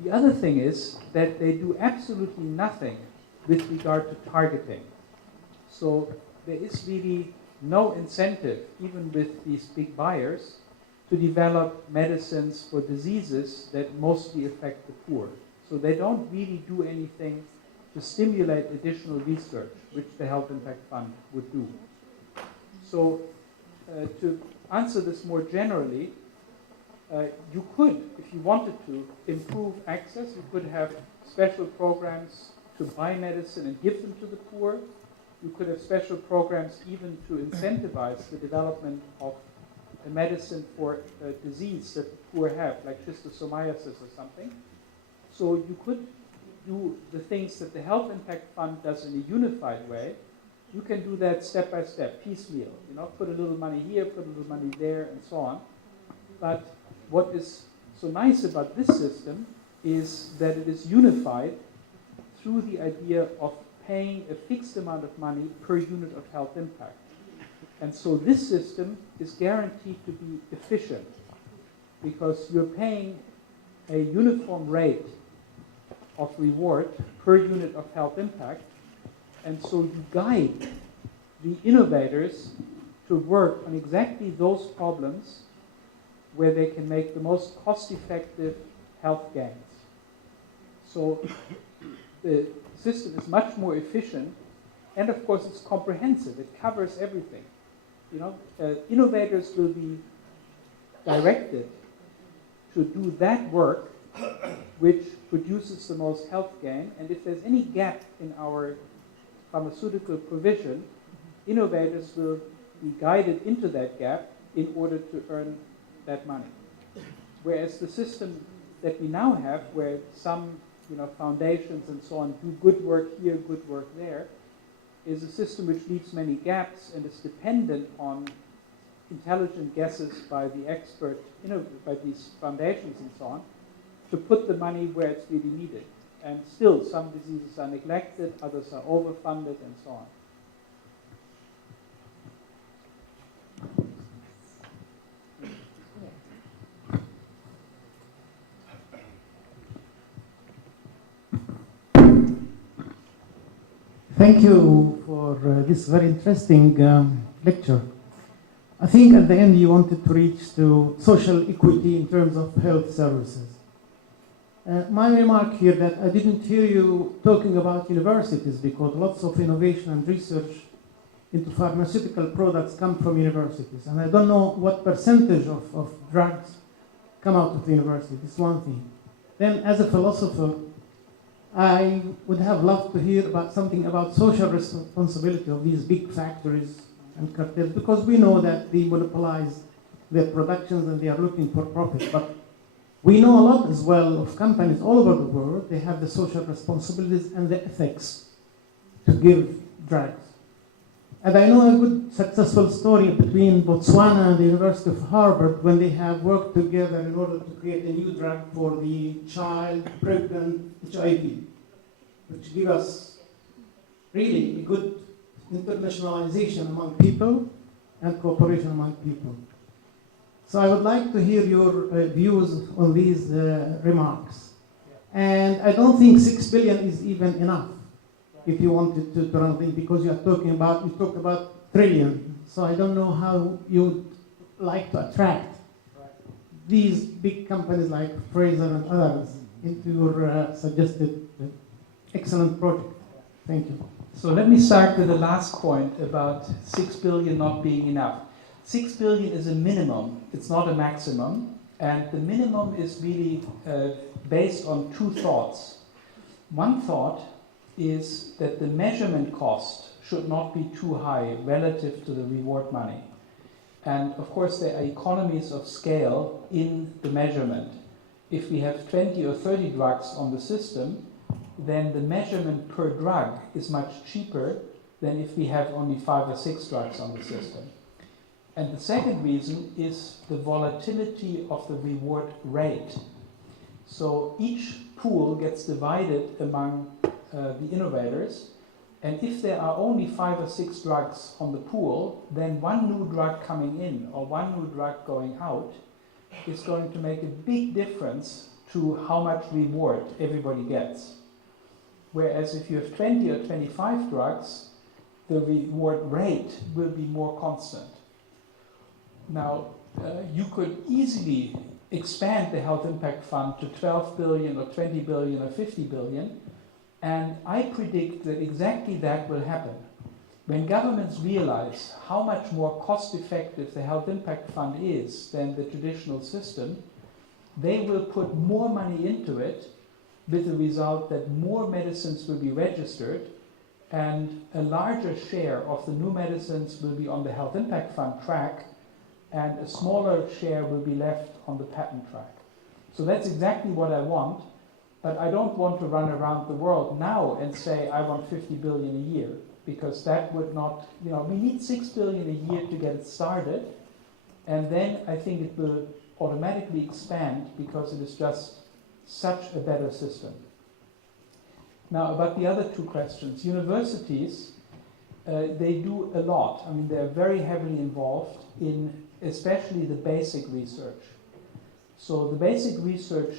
The other thing is that they do absolutely nothing with regard to targeting. So there is really no incentive, even with these big buyers, to develop medicines for diseases that mostly affect the poor. So they don't really do anything to stimulate additional research, which the Health Impact Fund would do. So to answer this more generally, you could, if you wanted to, improve access. You could have special programs to buy medicine and give them to the poor. You could have special programs even to incentivize the development of a medicine for a disease that the poor have, like schistosomiasis or something. So you could do the things that the Health Impact Fund does in a unified way. You can do that step by step, piecemeal. Put a little money here, put a little money there, and so on. But what is so nice about this system is that it is unified through the idea of paying a fixed amount of money per unit of health impact. And so this system is guaranteed to be efficient because you're paying a uniform rate of reward per unit of health impact. And so you guide the innovators to work on exactly those problems where they can make the most cost-effective health gains. So the system is much more efficient, and of course it's comprehensive. It covers everything. Innovators will be directed to do that work which produces the most health gain, and if there's any gap in our pharmaceutical provision, innovators will be guided into that gap in order to earn that money. Whereas the system that we now have, where some foundations and so on do good work here, good work there, is a system which leaves many gaps and is dependent on intelligent guesses by the expert, by these foundations and so on, to put the money where it's really needed. And still, some diseases are neglected, others are overfunded, and so on. Thank you for this very interesting lecture. I think at the end you wanted to reach to social equity in terms of health services. My remark here that I didn't hear you talking about universities because lots of innovation and research into pharmaceutical products come from universities. And I don't know what percentage of drugs come out of the university. This is one thing. Then as a philosopher, I would have loved to hear about something about social responsibility of these big factories and cartels, because we know that they monopolize their productions and they are looking for profit. But we know a lot as well of companies all over the world. They have the social responsibilities and the ethics to give drugs. And I know a good successful story between Botswana and the University of Harvard when they have worked together in order to create a new drug for the child pregnant HIV, which gives us really a good internationalization among people and cooperation among people. So I would like to hear your views on these remarks. And I don't think 6 billion is even enough if you wanted to run things, because you talked about trillion. So I don't know how you'd like to attract these big companies like Fraser and others into your suggested excellent project. Thank you. So let me start with the last point about 6 billion not being enough. 6 billion is a minimum, it's not a maximum, and the minimum is really based on two thoughts. One thought is that the measurement cost should not be too high relative to the reward money. And of course there are economies of scale in the measurement. If we have 20 or 30 drugs on the system, then the measurement per drug is much cheaper than if we have only 5 or 6 drugs on the system. And the second reason is the volatility of the reward rate. So each pool gets divided among the innovators, and if there are only 5 or 6 drugs on the pool, then one new drug coming in or one new drug going out is going to make a big difference to how much reward everybody gets. Whereas if you have 20 or 25 drugs, the reward rate will be more constant. Now, you could easily expand the Health Impact Fund to 12 billion or 20 billion or 50 billion, and I predict that exactly that will happen. When governments realize how much more cost-effective the Health Impact Fund is than the traditional system, they will put more money into it, with the result that more medicines will be registered and a larger share of the new medicines will be on the Health Impact Fund track and a smaller share will be left on the patent track. So that's exactly what I want, but I don't want to run around the world now and say I want 50 billion a year, because that would not, we need 6 billion a year to get it started, and then I think it will automatically expand because it is just such a better system. Now, about the other two questions. Universities, they do a lot. I mean, they're very heavily involved in especially the basic research. So the basic research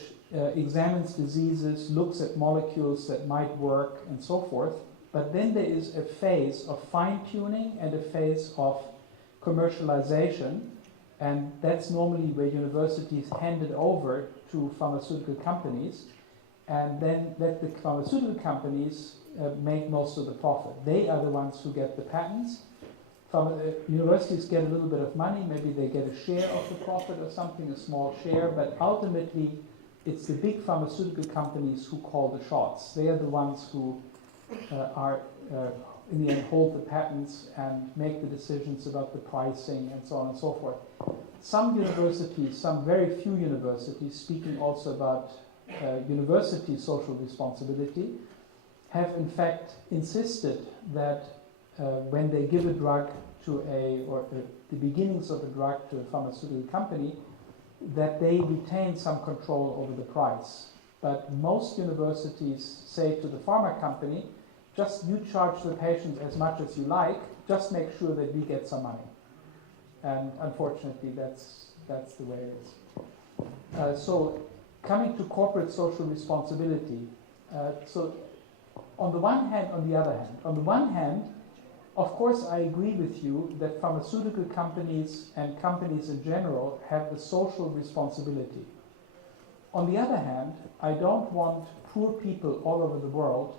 examines diseases, looks at molecules that might work, and so forth. But then there is a phase of fine-tuning and a phase of commercialization, and that's normally where universities hand it over to pharmaceutical companies, and then let the pharmaceutical companies make most of the profit. They are the ones who get the patents. Universities get a little bit of money, maybe they get a share of the profit or something, a small share, but ultimately it's the big pharmaceutical companies who call the shots. They are the ones who are in the end hold the patents and make the decisions about the pricing and so on and so forth. Some universities, some very few universities, speaking also about university social responsibility, have in fact insisted that when they give a drug to the beginnings of a drug to a pharmaceutical company, that they retain some control over the price. But most universities say to the pharma company, just you charge the patient as much as you like, just make sure that we get some money. And unfortunately, that's the way it is. So coming to corporate social responsibility, so on the one hand, on the other hand. On the one hand, of course, I agree with you that pharmaceutical companies and companies in general have a social responsibility. On the other hand, I don't want poor people all over the world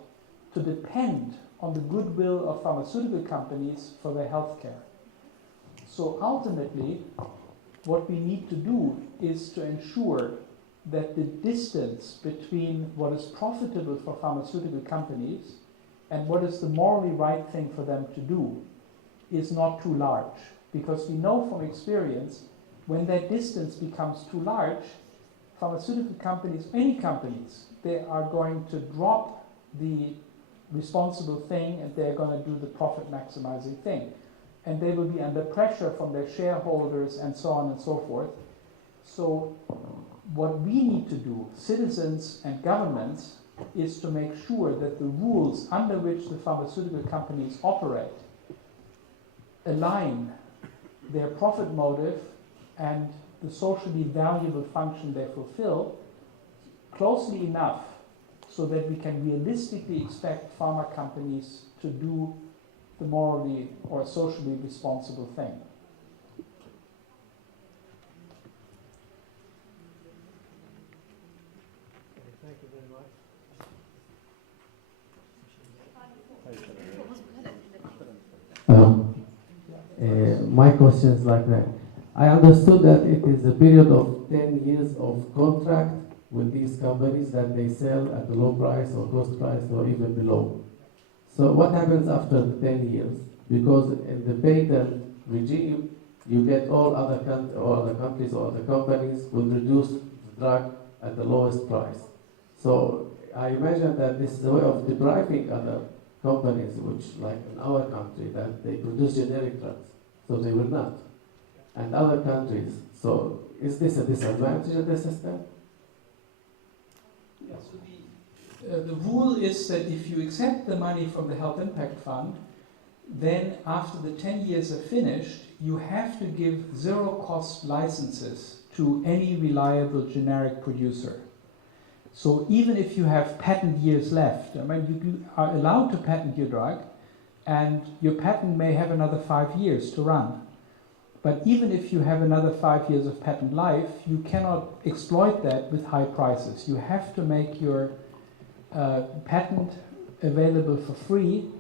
to depend on the goodwill of pharmaceutical companies for their health care. So ultimately, what we need to do is to ensure that the distance between what is profitable for pharmaceutical companies and what is the morally right thing for them to do is not too large. Because we know from experience, when that distance becomes too large, pharmaceutical companies, any companies, they are going to drop the responsible thing and they're going to do the profit maximizing thing. And they will be under pressure from their shareholders and so on and so forth. So what we need to do, citizens and governments, is to make sure that the rules under which the pharmaceutical companies operate align their profit motive and the socially valuable function they fulfill closely enough so that we can realistically expect pharma companies to do the morally or socially responsible thing. Thank you very much. My question is like that. I understood that it is a period of 10 years of contract with these companies that they sell at a low price or cost price or even below. So what happens after the 10 years? Because in the patent regime, you get all other countries or other companies will reduce the drug at the lowest price. So I imagine that this is a way of depriving other companies, which like in our country, that they produce generic drugs, so they will not. And other countries, so is this a disadvantage of the system? Yeah, so the rule is that if you accept the money from the Health Impact Fund, then after the 10 years are finished, you have to give zero-cost licenses to any reliable generic producer. So even if you have patent years left, I mean, you are allowed to patent your drug, and your patent may have another 5 years to run. But even if you have another 5 years of patent life, you cannot exploit that with high prices. You have to make your patent available for free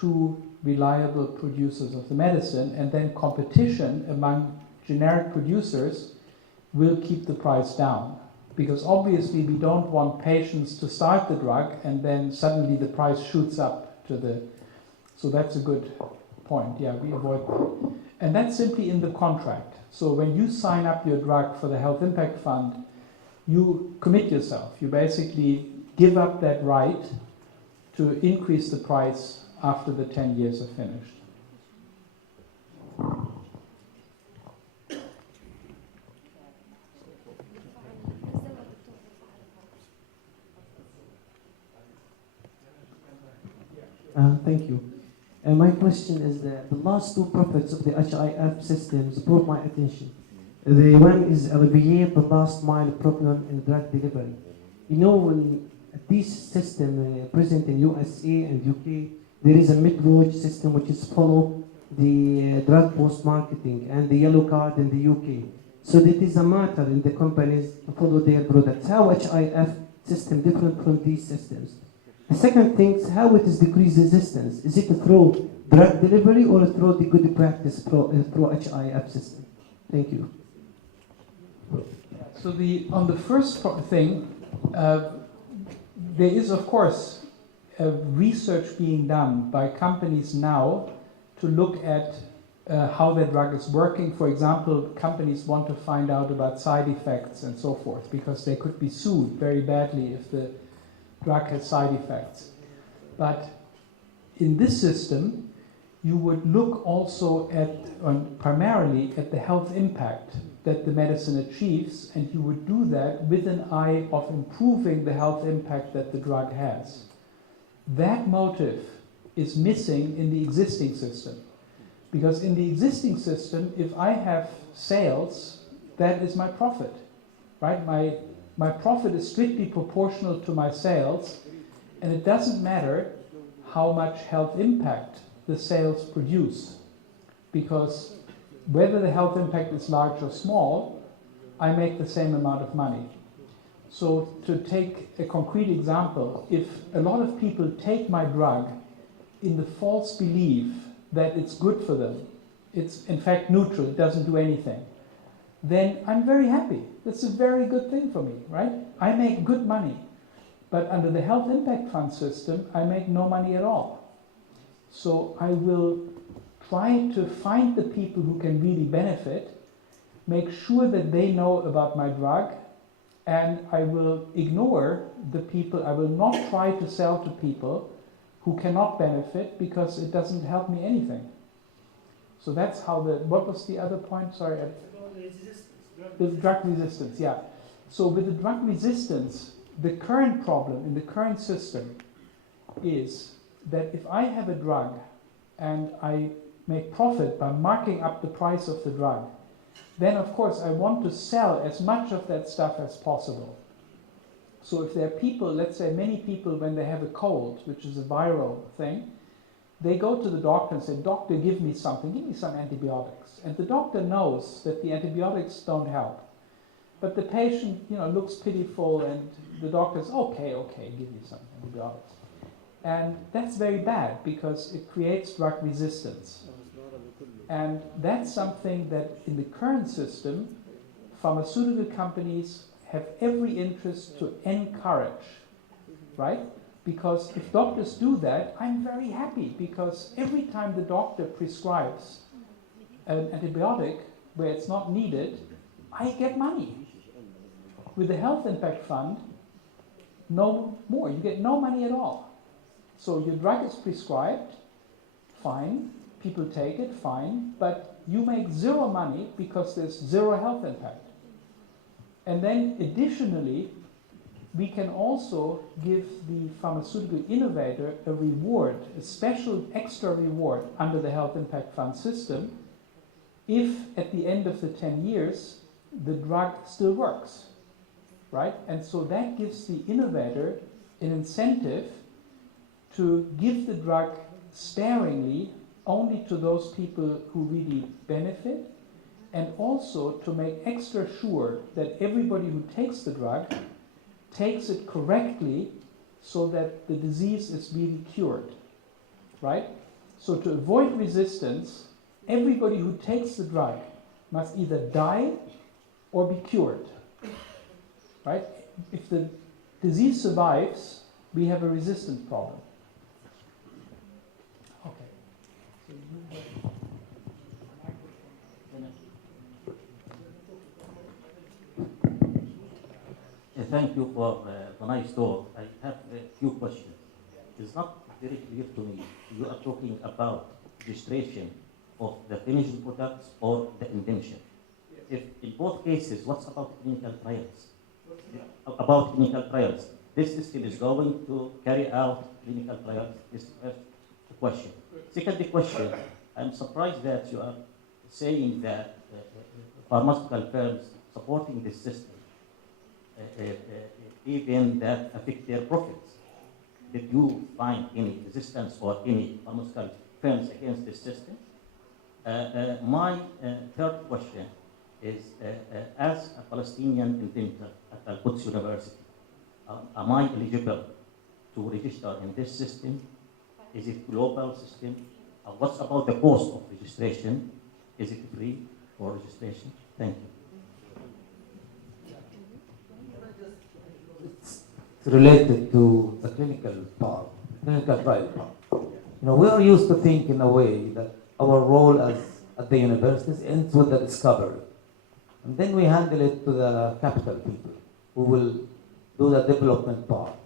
to reliable producers of the medicine, and then competition among generic producers will keep the price down. Because obviously we don't want patients to start the drug and then suddenly the price shoots up to the... So that's a good point. Yeah, we avoid that. And that's simply in the contract. So when you sign up your drug for the Health Impact Fund, you commit yourself. You basically give up that right to increase the price after the 10 years are finished. Thank you. My question is that the last two prophets of the HIF systems brought my attention. The one is alleviate the last mile problem in drug delivery. You know, when this system present in USA and UK, there is a mid-road system which is follow the drug post-marketing and the yellow card in the UK. So that is a matter in the companies to follow their products. How HIF system different from these systems? The second thing is how it is decrease resistance. Is it through drug delivery or through the good practice through HIF system? Thank you. So on the first thing, there is of course research being done by companies now to look at how their drug is working. For example, companies want to find out about side effects and so forth, because they could be sued very badly if the drug has side effects. But in this system, you would look also at, primarily at the health impact that the medicine achieves, and you would do that with an eye of improving the health impact that the drug has. That motive is missing in the existing system. Because in the existing system, if I have sales, that is my profit, right? My profit is strictly proportional to my sales, and it doesn't matter how much health impact the sales produce, because whether the health impact is large or small, I make the same amount of money. So to take a concrete example, if a lot of people take my drug in the false belief that it's good for them, it's in fact neutral, it doesn't do anything, then I'm very happy. That's a very good thing for me, right? I make good money. But under the Health Impact Fund system, I make no money at all. So I will try to find the people who can really benefit, make sure that they know about my drug, and I will ignore the people. I will not try to sell to people who cannot benefit, because it doesn't help me anything. So that's how what was the other point? Sorry. The drug resistance, yeah. So with the drug resistance, the current problem in the current system is that if I have a drug and I make profit by marking up the price of the drug, then of course I want to sell as much of that stuff as possible. So if there are people, let's say many people, when they have a cold, which is a viral thing, they go to the doctor and say, doctor, give me something, give me some antibiotics. And the doctor knows that the antibiotics don't help. But the patient, looks pitiful, and the doctor says, okay, give you some antibiotics. And that's very bad because it creates drug resistance. And that's something that in the current system, pharmaceutical companies have every interest to encourage, right? Because if doctors do that, I'm very happy, because every time the doctor prescribes an antibiotic where it's not needed, I get money. With the health impact fund, no more. You get no money at all. So your drug is prescribed, fine. People take it, fine. But you make zero money because there's zero health impact. And then additionally, we can also give the pharmaceutical innovator a reward, a special extra reward under the health impact fund system, if at the end of the 10 years, the drug still works, right? And so that gives the innovator an incentive to give the drug sparingly only to those people who really benefit, and also to make extra sure that everybody who takes the drug takes it correctly so that the disease is really cured, right? So to avoid resistance, everybody who takes the drug must either die or be cured, right? If the disease survives, we have a resistance problem. Okay. So you Thank you for the nice talk. I have a few questions. It's not very clear to me. You are talking about registration of the finished products or the invention. If in both cases, what's about clinical trials? About clinical trials. This system is going to carry out clinical trials. This is the first question. Second question, I'm surprised that you are saying that pharmaceutical firms supporting this system, even that affect their profits. Did you find any resistance or any pharmaceutical firms against this system? My third question is, as a Palestinian inventor at Al-Quds University, am I eligible to register in this system? Is it a global system? What's about the cost of registration? Is it free for registration? Thank you. It's related to the clinical part, clinical trial part. We are used to think in a way that our role at the universities ends with the discovery. And then we handle it to the capital people who will do the development part.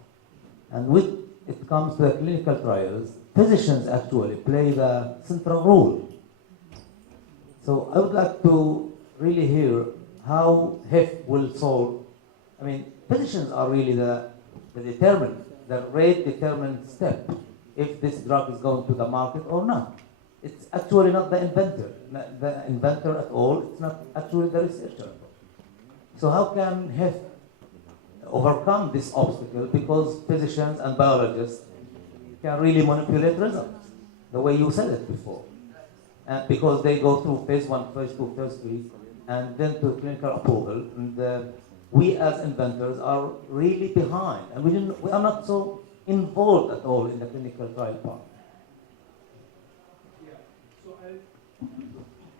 And when it comes to the clinical trials, physicians actually play the central role. So I would like to really hear how HIF will solve. Physicians are really the rate determined step if this drug is going to the market or not. It's actually not the inventor at all. It's not actually the researcher. So how can HIF overcome this obstacle? Because physicians and biologists can really manipulate results, the way you said it before. Because they go through phase 1, phase 2, phase 3, and then to clinical approval. And we as inventors are really behind, and we are not so involved at all in the clinical trial part. Yeah, so I'll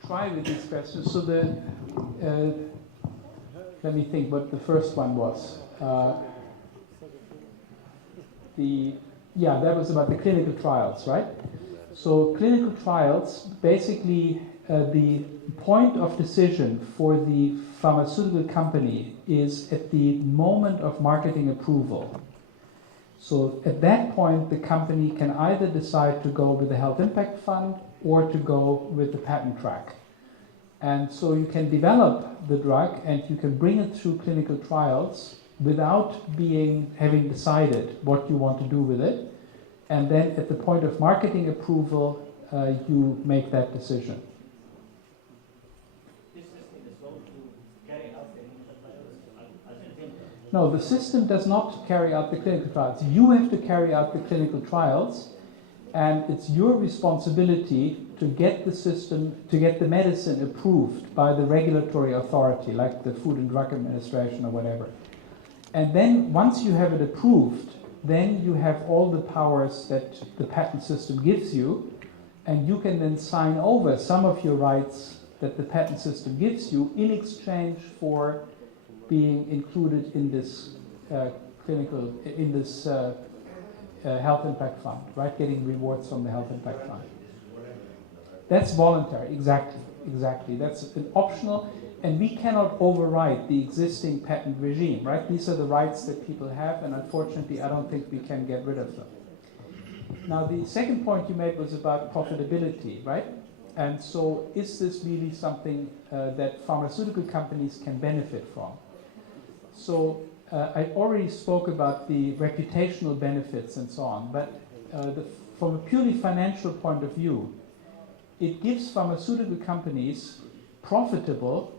try with these questions. So let me think what the first one was. That was about the clinical trials, right? So clinical trials, basically the point of decision for the pharmaceutical company is at the moment of marketing approval. So at that point, the company can either decide to go with the health impact fund or to go with the patent track. And so you can develop the drug and you can bring it through clinical trials without having decided what you want to do with it. And then at the point of marketing approval, you make that decision. No, the system does not carry out the clinical trials. You have to carry out the clinical trials, And it's your responsibility to get the system, to get the medicine approved by the regulatory authority, like the Food and Drug Administration or whatever. And then once you have it approved, then you have all the powers that the patent system gives you, and you can then sign over some of your rights that the patent system gives you in exchange for being included in this health impact fund, right? Getting rewards from the health impact fund. That's voluntary, exactly. That's an optional, and we cannot override the existing patent regime, right? These are the rights that people have, and unfortunately, I don't think we can get rid of them. Now, the second point you made was about profitability, right? And so, is this really something that pharmaceutical companies can benefit from? So, I already spoke about the reputational benefits and so on, but from a purely financial point of view, it gives pharmaceutical companies profitable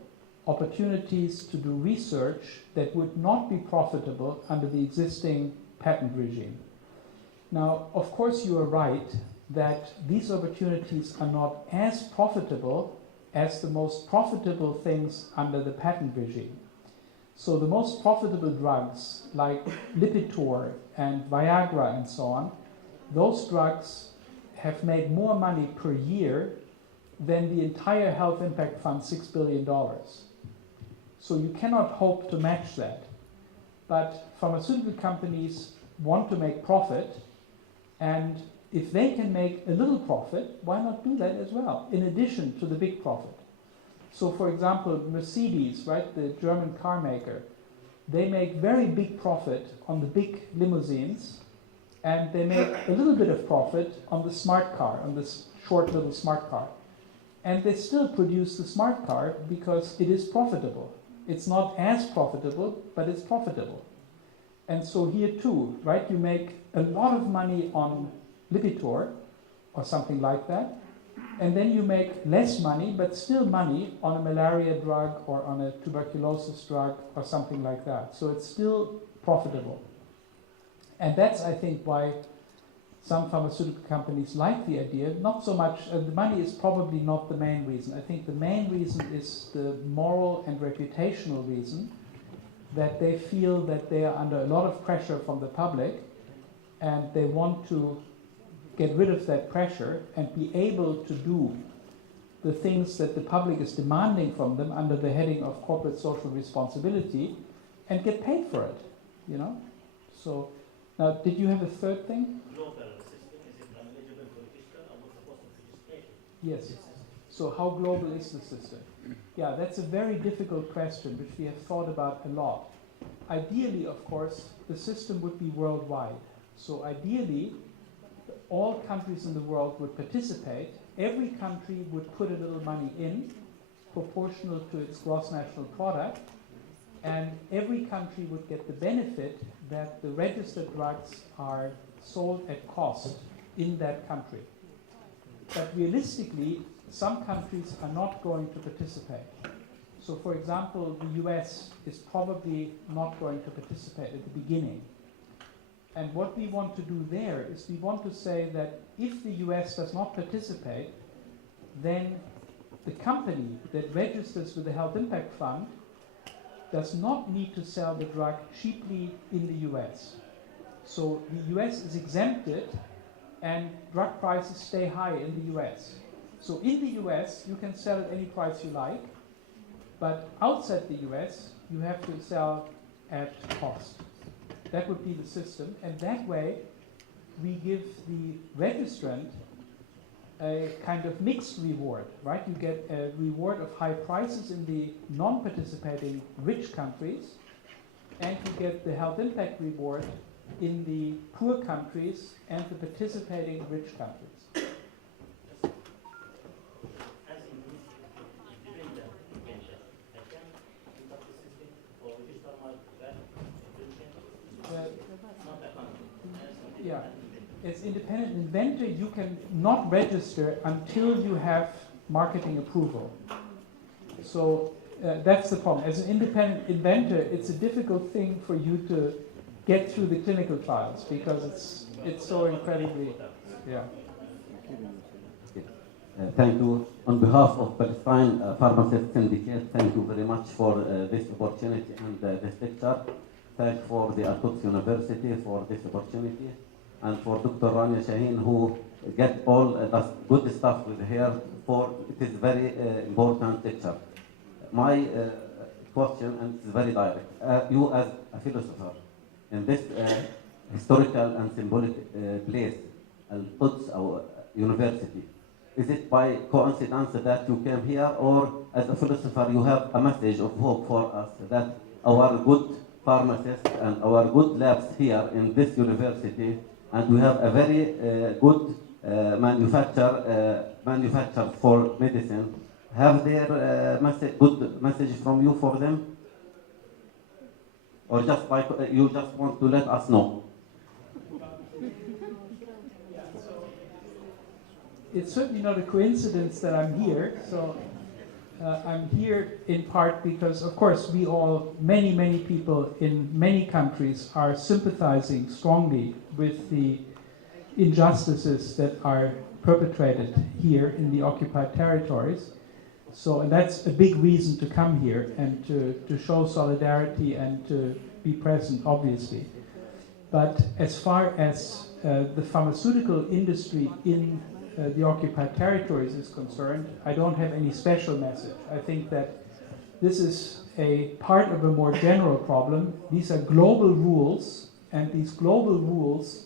opportunities to do research that would not be profitable under the existing patent regime. Now, of course, you are right that these opportunities are not as profitable as the most profitable things under the patent regime. So the most profitable drugs like Lipitor and Viagra and so on, those drugs have made more money per year than the entire health impact fund, $6 billion. So you cannot hope to match that. But pharmaceutical companies want to make profit, and if they can make a little profit, why not do that as well, in addition to the big profit? So for example, Mercedes, right, the German car maker, they make very big profit on the big limousines, and they make a little bit of profit on the smart car, on this short little smart car. And they still produce the smart car because it is profitable. It's not as profitable, but it's profitable. And so here too, right, you make a lot of money on Lipitor or something like that, and then you make less money, but still money on a malaria drug or on a tuberculosis drug or something like that. So it's still profitable. And that's, I think, why some pharmaceutical companies like the idea. Not so much, the money is probably not the main reason. I think the main reason is the moral and reputational reason, that they feel that they are under a lot of pressure from the public, and they want to get rid of that pressure and be able to do the things that the public is demanding from them under the heading of corporate social responsibility and get paid for it, you know? So, now, did you have a third thing? Global system, is it eligible for register or what's the cost of registration? Yes. So how global is the system? Yeah, that's a very difficult question, which we have thought about a lot. Ideally, of course, the system would be worldwide. So ideally, all countries in the world would participate. Every country would put a little money in, proportional to its gross national product, and every country would get the benefit that the registered drugs are sold at cost in that country. But realistically, some countries are not going to participate. So for example, the US is probably not going to participate at the beginning. And what we want to do there is we want to say that if the US does not participate, then the company that registers with the Health Impact Fund does not need to sell the drug cheaply in the US. So the US is exempted and drug prices stay high in the US. So in the US, you can sell at any price you like, but outside the US, you have to sell at cost. That would be the system, and that way we give the registrant a kind of mixed reward, right? You get a reward of high prices in the non-participating rich countries, and you get the health impact reward in the poor countries and the participating rich countries. Yeah, as independent inventor, you can not register until you have marketing approval. So that's the problem. As an independent inventor, it's a difficult thing for you to get through the clinical trials because it's so incredibly, yeah. Thank you. On behalf of Palestine Pharmacist Syndicate, thank you very much for this opportunity and this lecture. Thank for the Al-Quds University for this opportunity, and for Dr. Rania Shaheen, who get all the good stuff with her. For it is very important lecture. My question, and it's very direct. You as a philosopher in this historical and symbolic place, Al-Quds University, is it by coincidence that you came here, or as a philosopher you have a message of hope for us that our good pharmacists and our good labs here in this university, and we have a very good manufacturer for medicine, have their good message from you for them? Or just by, you just want to let us know? It's certainly not a coincidence that I'm here. So I'm here in part because, of course, we all, many people in many countries are sympathizing strongly with the injustices that are perpetrated here in the occupied territories. So, and that's a big reason to come here and to show solidarity and to be present, obviously. But as far as the pharmaceutical industry in the occupied territories is concerned, I don't have any special message. I think that this is a part of a more general problem. These are global rules, and these global rules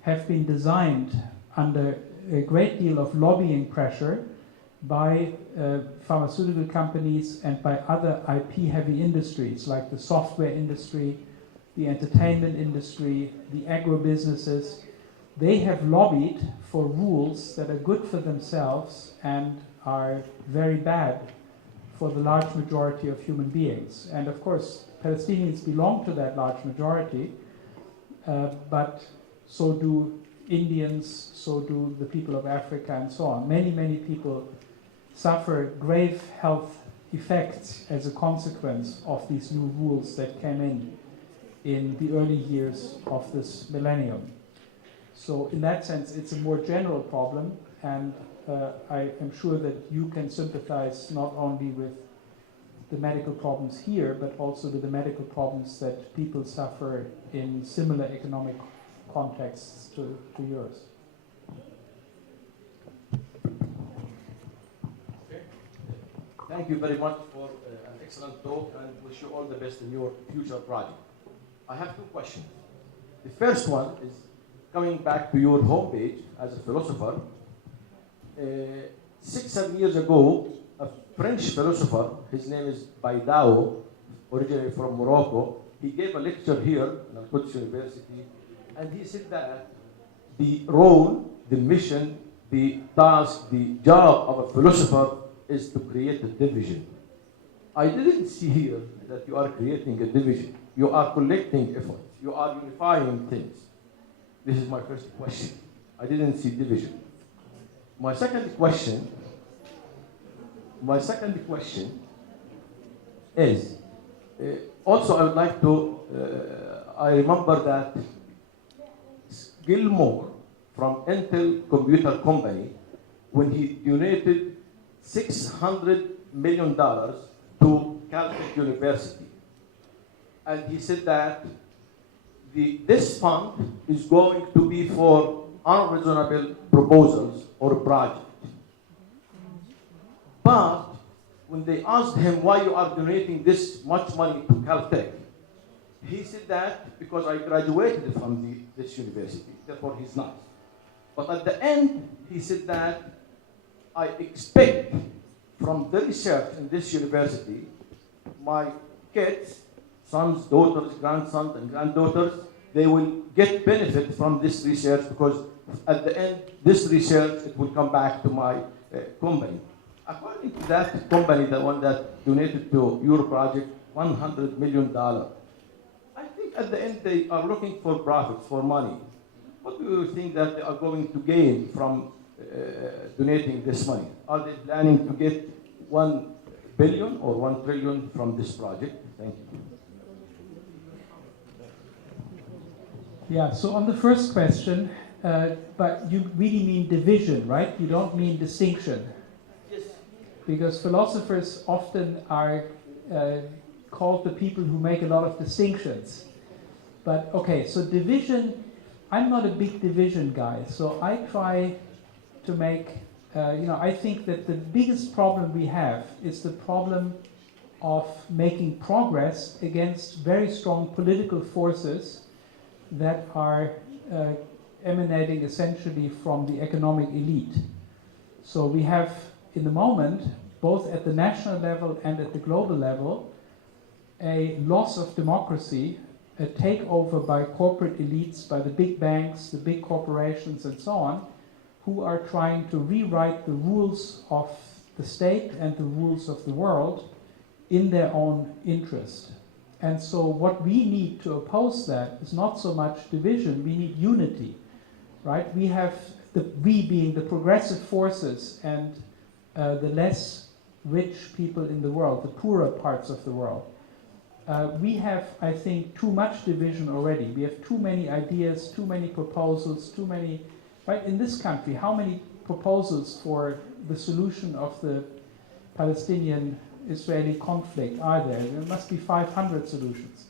have been designed under a great deal of lobbying pressure by pharmaceutical companies and by other IP-heavy industries like the software industry, the entertainment industry, the agribusinesses. They have lobbied for rules that are good for themselves and are very bad for the large majority of human beings. And of course, Palestinians belong to that large majority, but so do Indians, so do the people of Africa, and so on. Many people suffer grave health effects as a consequence of these new rules that came in the early years of this millennium. So in that sense, it's a more general problem, and I am sure that you can sympathize not only with the medical problems here, but also with the medical problems that people suffer in similar economic contexts to yours. Okay. Thank you very much for an excellent talk, and wish you all the best in your future project. I have two questions. The first one is coming back to your homepage as a philosopher. 6-7 years ago, a French philosopher, his name is Baidao, originally from Morocco, he gave a lecture here in Al-Quds University, and he said that the role, the mission, the task, the job of a philosopher is to create a division. I didn't see here that you are creating a division. You are collecting efforts. You are unifying things. This is my first question. I didn't see division. My second question is, also I would like to, I remember that Gilmore from Intel Computer Company, when he donated $600 million to Caltech University, and he said that this fund is going to be for unreasonable proposals or projects. But when they asked him why you are donating this much money to Caltech, he said that because I graduated from this university, therefore he's nice. But at the end, he said that I expect from the research in this university, my kids, sons, daughters, grandsons, and granddaughters, they will get benefit from this research, because at the end, this research, it will come back to my company. According to that company, the one that donated to your project $100 million, I think at the end they are looking for profits, for money. What do you think that they are going to gain from donating this money? Are they planning to get 1 billion or 1 trillion from this project? Thank you. Yeah, so on the first question, but you really mean division, right? You don't mean distinction. Yes. Because philosophers often are called the people who make a lot of distinctions. But okay, so division, I'm not a big division guy, so I try to make, I think that the biggest problem we have is the problem of making progress against very strong political forces that are emanating essentially from the economic elite. So we have, in the moment, both at the national level and at the global level, a loss of democracy, a takeover by corporate elites, by the big banks, the big corporations, and so on, who are trying to rewrite the rules of the state and the rules of the world in their own interest. And so what we need to oppose that is not so much division, we need unity, right? We have, we being the progressive forces and the less rich people in the world, the poorer parts of the world. We have, I think, too much division already. We have too many ideas, too many proposals, too many, right? In this country, how many proposals for the solution of the Palestinian-Israeli conflict are there? There must be 500 solutions.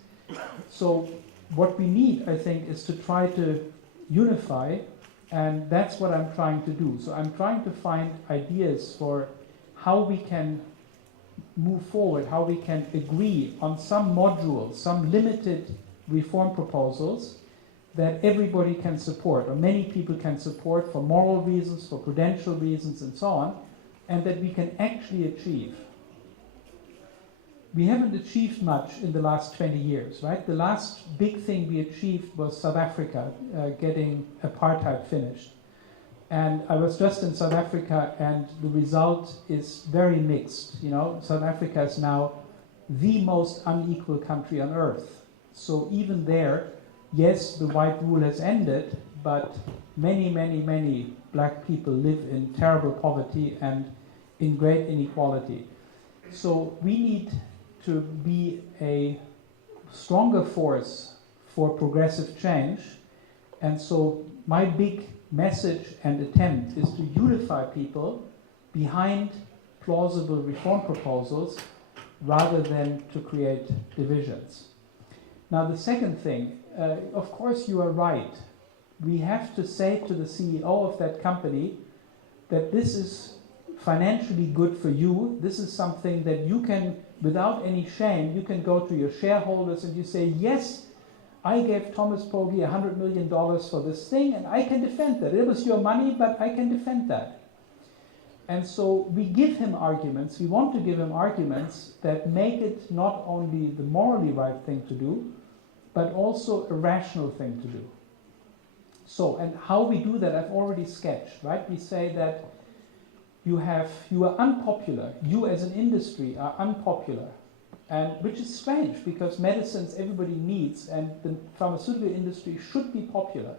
So what we need, I think, is to try to unify, and that's what I'm trying to do. So I'm trying to find ideas for how we can move forward, how we can agree on some modules, some limited reform proposals that everybody can support, or many people can support for moral reasons, for prudential reasons, and so on, and that we can actually achieve. We haven't achieved much in the last 20 years, right? The last big thing we achieved was South Africa getting apartheid finished. And I was just in South Africa, and the result is very mixed. You know, South Africa is now the most unequal country on earth. So even there, yes, the white rule has ended, but many, many, many black people live in terrible poverty and in great inequality. So we need to be a stronger force for progressive change. And so my big message and attempt is to unify people behind plausible reform proposals rather than to create divisions. Now the second thing, of course you are right. We have to say to the CEO of that company that this is financially good for you. This is something that you can, without any shame, you can go to your shareholders and you say, yes, I gave Thomas Pogge $100 million for this thing, and I can defend that. It was your money, but I can defend that. And so we give him arguments. We want to give him arguments that make it not only the morally right thing to do, but also a rational thing to do. So, and how we do that, I've already sketched, right? We say that you are unpopular. You as an industry are unpopular. And which is strange, because medicines everybody needs, and the pharmaceutical industry should be popular.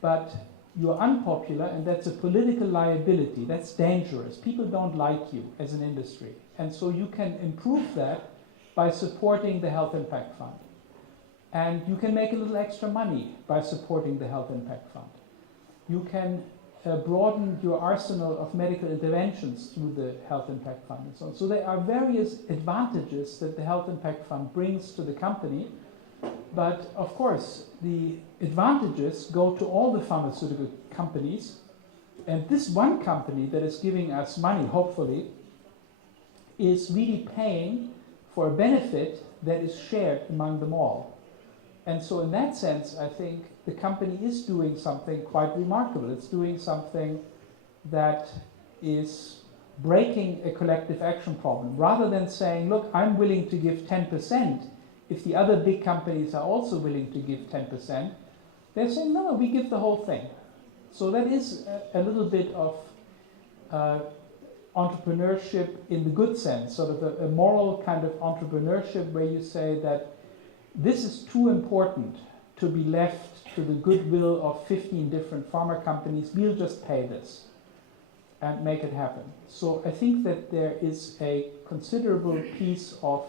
But you're unpopular, and that's a political liability. That's dangerous. People don't like you as an industry. And so you can improve that by supporting the Health Impact Fund. And you can make a little extra money by supporting the Health Impact Fund. You can broaden your arsenal of medical interventions through the Health Impact Fund and so on. So there are various advantages that the Health Impact Fund brings to the company, but of course the advantages go to all the pharmaceutical companies, and this one company that is giving us money, hopefully, is really paying for a benefit that is shared among them all. And so in that sense, I think the company is doing something quite remarkable. It's doing something that is breaking a collective action problem. Rather than saying, look, I'm willing to give 10% if the other big companies are also willing to give 10%, they're saying, no, we give the whole thing. So that is a little bit of entrepreneurship in the good sense, sort of a moral kind of entrepreneurship where you say that this is too important to be left to the goodwill of 15 different pharma companies. We'll just pay this and make it happen. So I think that there is a considerable piece of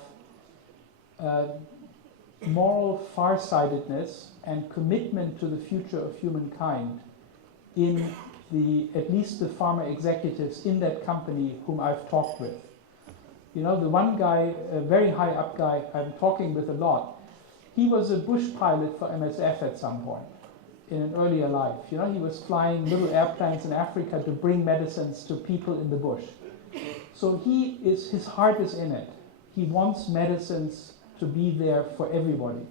moral farsightedness and commitment to the future of humankind in at least the pharma executives in that company whom I've talked with. You know, the one guy, a very high up guy I'm talking with a lot, he was a bush pilot for MSF at some point in an earlier life. You know, he was flying little airplanes in Africa to bring medicines to people in the bush. So his heart is in it. He wants medicines to be there for everybody.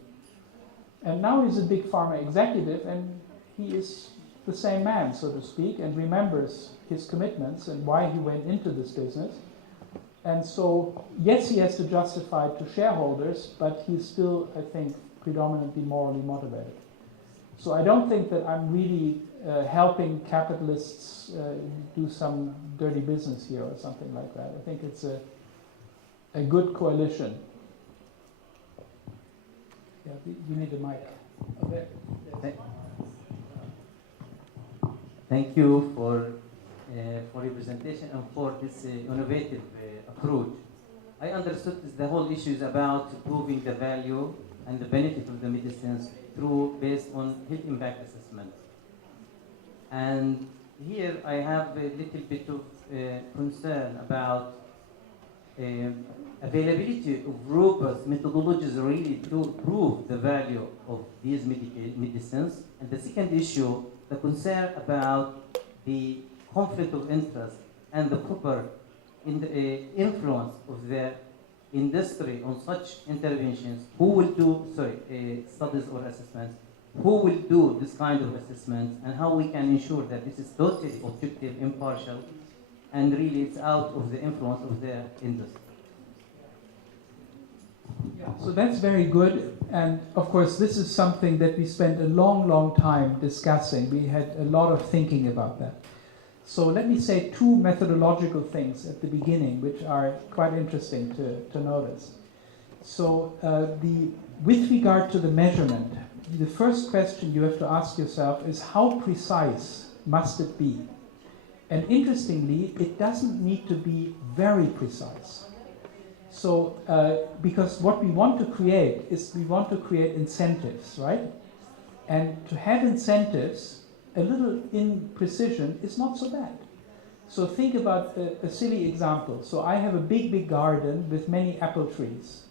And now he's a big pharma executive, and he is the same man, so to speak, and remembers his commitments and why he went into this business. And so, yes, he has to justify it to shareholders, but he's still, I think, predominantly morally motivated. So I don't think that I'm really helping capitalists do some dirty business here or something like that. I think it's a good coalition. Yeah, you need a mic. Okay. Thank you for your presentation and for this innovative approach. I understood the whole issue is about proving the value and the benefit of the medicines based on health impact assessment. And here I have a little bit of concern about availability of robust methodologies really to prove the value of these medicines. And the second issue, the concern about the conflict of interest and the proper influence of the industry on such interventions. Who will do studies or assessments? Who will do this kind of assessments, and how we can ensure that this is totally objective, impartial, and really it's out of the influence of the industry. Yeah, so that's very good, and of course this is something that we spent a long time discussing. We had a lot of thinking about that. So let me say two methodological things at the beginning, which are quite interesting to notice. So with regard to the measurement, the first question you have to ask yourself is how precise must it be? And interestingly, it doesn't need to be very precise. So, because what we want to create is we want to create incentives, right? And to have incentives, a little imprecision is not so bad. So think about a silly example. So I have a big garden with many apple trees,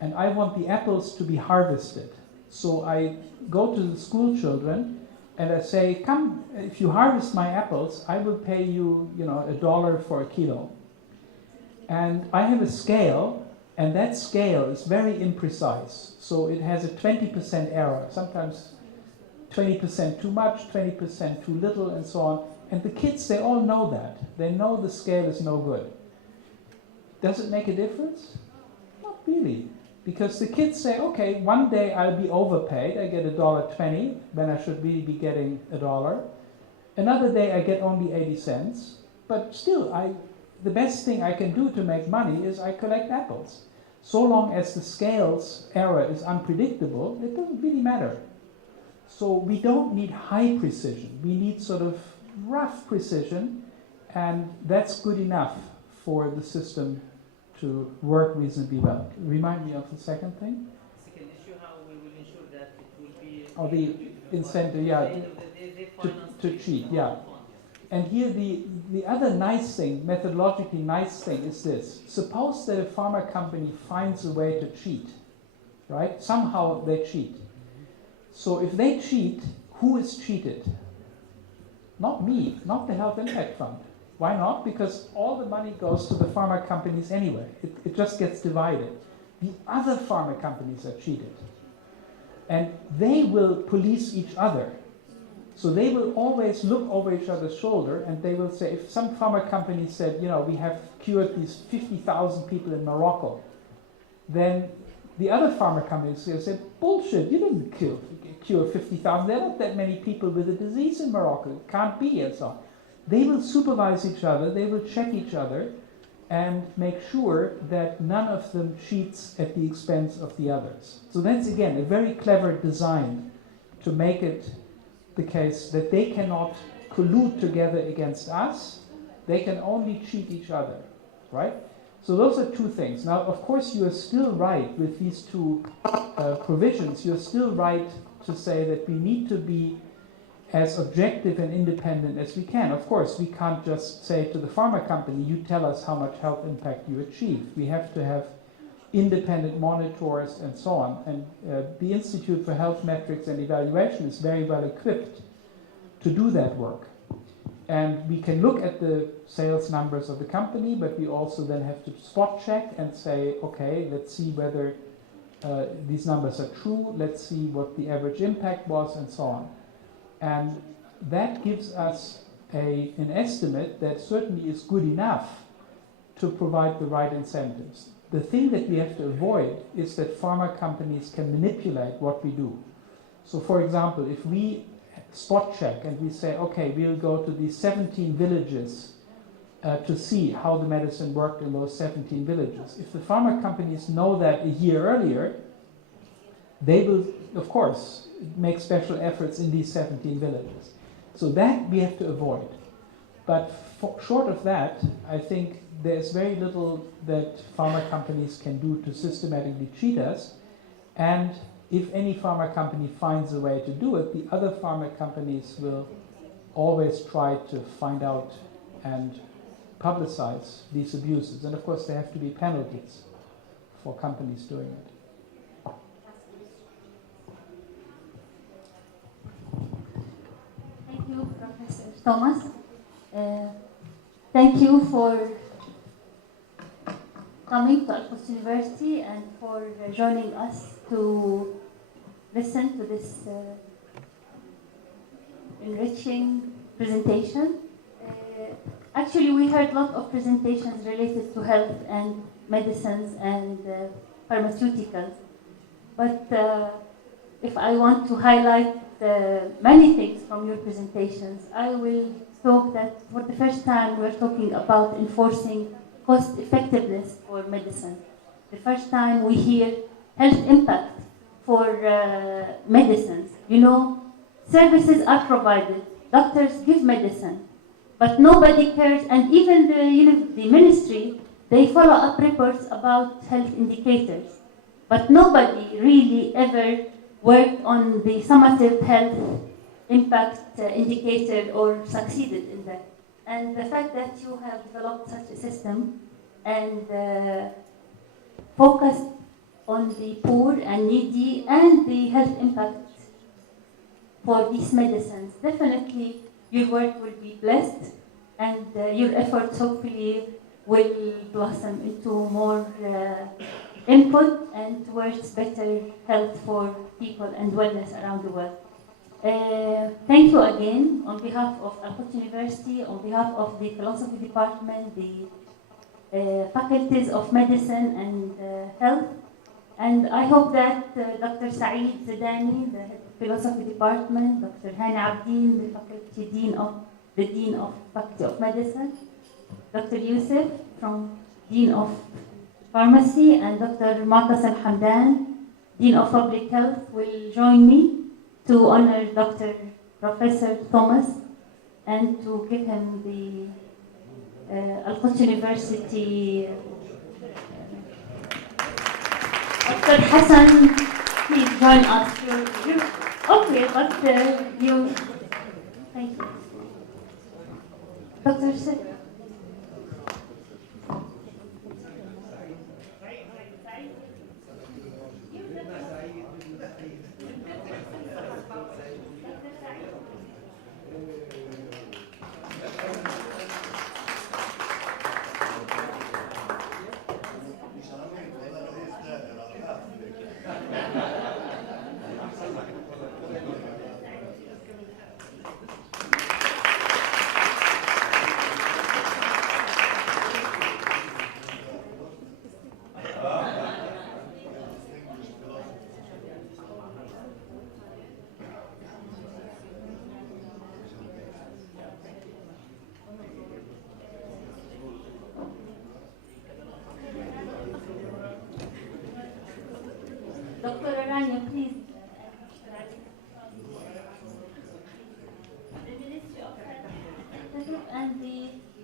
and I want the apples to be harvested. So I go to the school children and I say, come, if you harvest my apples, I will pay you, $1 for a kilo. And I have a scale, and that scale is very imprecise. So it has a 20% error, sometimes 20% too much, 20% too little, and so on. And the kids, they all know that. They know the scale is no good. Does it make a difference? Not really. Because the kids say, okay, one day I'll be overpaid. I get $1.20 when I should really be getting $1. Another day I get only 80 cents. But still, the best thing I can do to make money is I collect apples. So long as the scale's error is unpredictable, it doesn't really matter. So we don't need high precision. We need sort of rough precision, and that's good enough for the system to work reasonably well. Remind me of the second thing? Second issue, how we will ensure that it will be... Oh, the incentive, yeah, to cheat, yeah. And here the other nice thing, methodologically nice thing is this. Suppose that a pharma company finds a way to cheat, right? Somehow they cheat. So if they cheat, who is cheated? Not me, not the Health Impact Fund. Why not? Because all the money goes to the pharma companies anyway. It just gets divided. The other pharma companies are cheated. And they will police each other. So they will always look over each other's shoulder, and they will say, if some pharma company said, we have cured these 50,000 people in Morocco, then the other pharma companies will say, bullshit, you didn't cure 50,000. There are not that many people with a disease in Morocco. It can't be, and so on. They will supervise each other, they will check each other, and make sure that none of them cheats at the expense of the others. So that's, again, a very clever design to make it the case that they cannot collude together against us. They can only cheat each other, right? So those are two things. Now, of course, you are still right with these two provisions. You're still right to say that we need to be as objective and independent as we can. Of course, we can't just say to the pharma company, you tell us how much health impact you achieve. We have to have independent monitors and so on. And the Institute for Health Metrics and Evaluation is very well equipped to do that work. And we can look at the sales numbers of the company, but we also then have to spot check and say, okay, let's see whether these numbers are true, let's see what the average impact was, and so on. And that gives us an estimate that certainly is good enough to provide the right incentives. The thing that we have to avoid is that pharma companies can manipulate what we do. So for example, if we spot check and we say, okay, we'll go to these 17 villages to see how the medicine worked in those 17 villages. If the pharma companies know that a year earlier, they will, of course, make special efforts in these 17 villages. So that we have to avoid. But short of that, I think there's very little that pharma companies can do to systematically cheat us. And if any pharma company finds a way to do it, the other pharma companies will always try to find out and publicize these abuses. And of course, there have to be penalties for companies doing it. Thank you, Professor Thomas. Thank you for coming to Al-Quds University and for joining us to listen to this enriching presentation. Actually, we heard a lot of presentations related to health and medicines and pharmaceuticals. But if I want to highlight many things from your presentations, I will talk that for the first time we're talking about enforcing cost effectiveness for medicine. The first time we hear health impact for medicines. You know, services are provided, doctors give medicine, but nobody cares, and even the ministry, they follow up reports about health indicators. But nobody really ever worked on the summative health impact indicator or succeeded in that. And the fact that you have developed such a system and focused on the poor and needy and the health impact for these medicines, definitely your work will be blessed and your efforts hopefully will blossom into more input and towards better health for people and wellness around the world. Thank you again on behalf of Al-Quds University, on behalf of the philosophy department, the faculties of medicine and health. And I hope that Dr. Saeed Zidani, the philosophy department, Dr. Hani Abdin, the dean of faculty of medicine, Dr. Yusuf from dean of pharmacy, and Dr. Mu'tasim Hamdan, dean of public health, will join me to honor Dr. Professor Thomas and to give him the Al-Quds University. Dr. Hassan, please join us. You're okay, but you. Thank you. Dr. Sir. Dr. Aranya, please. The Ministry of Health and the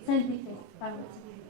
Syndicate Pharmacy.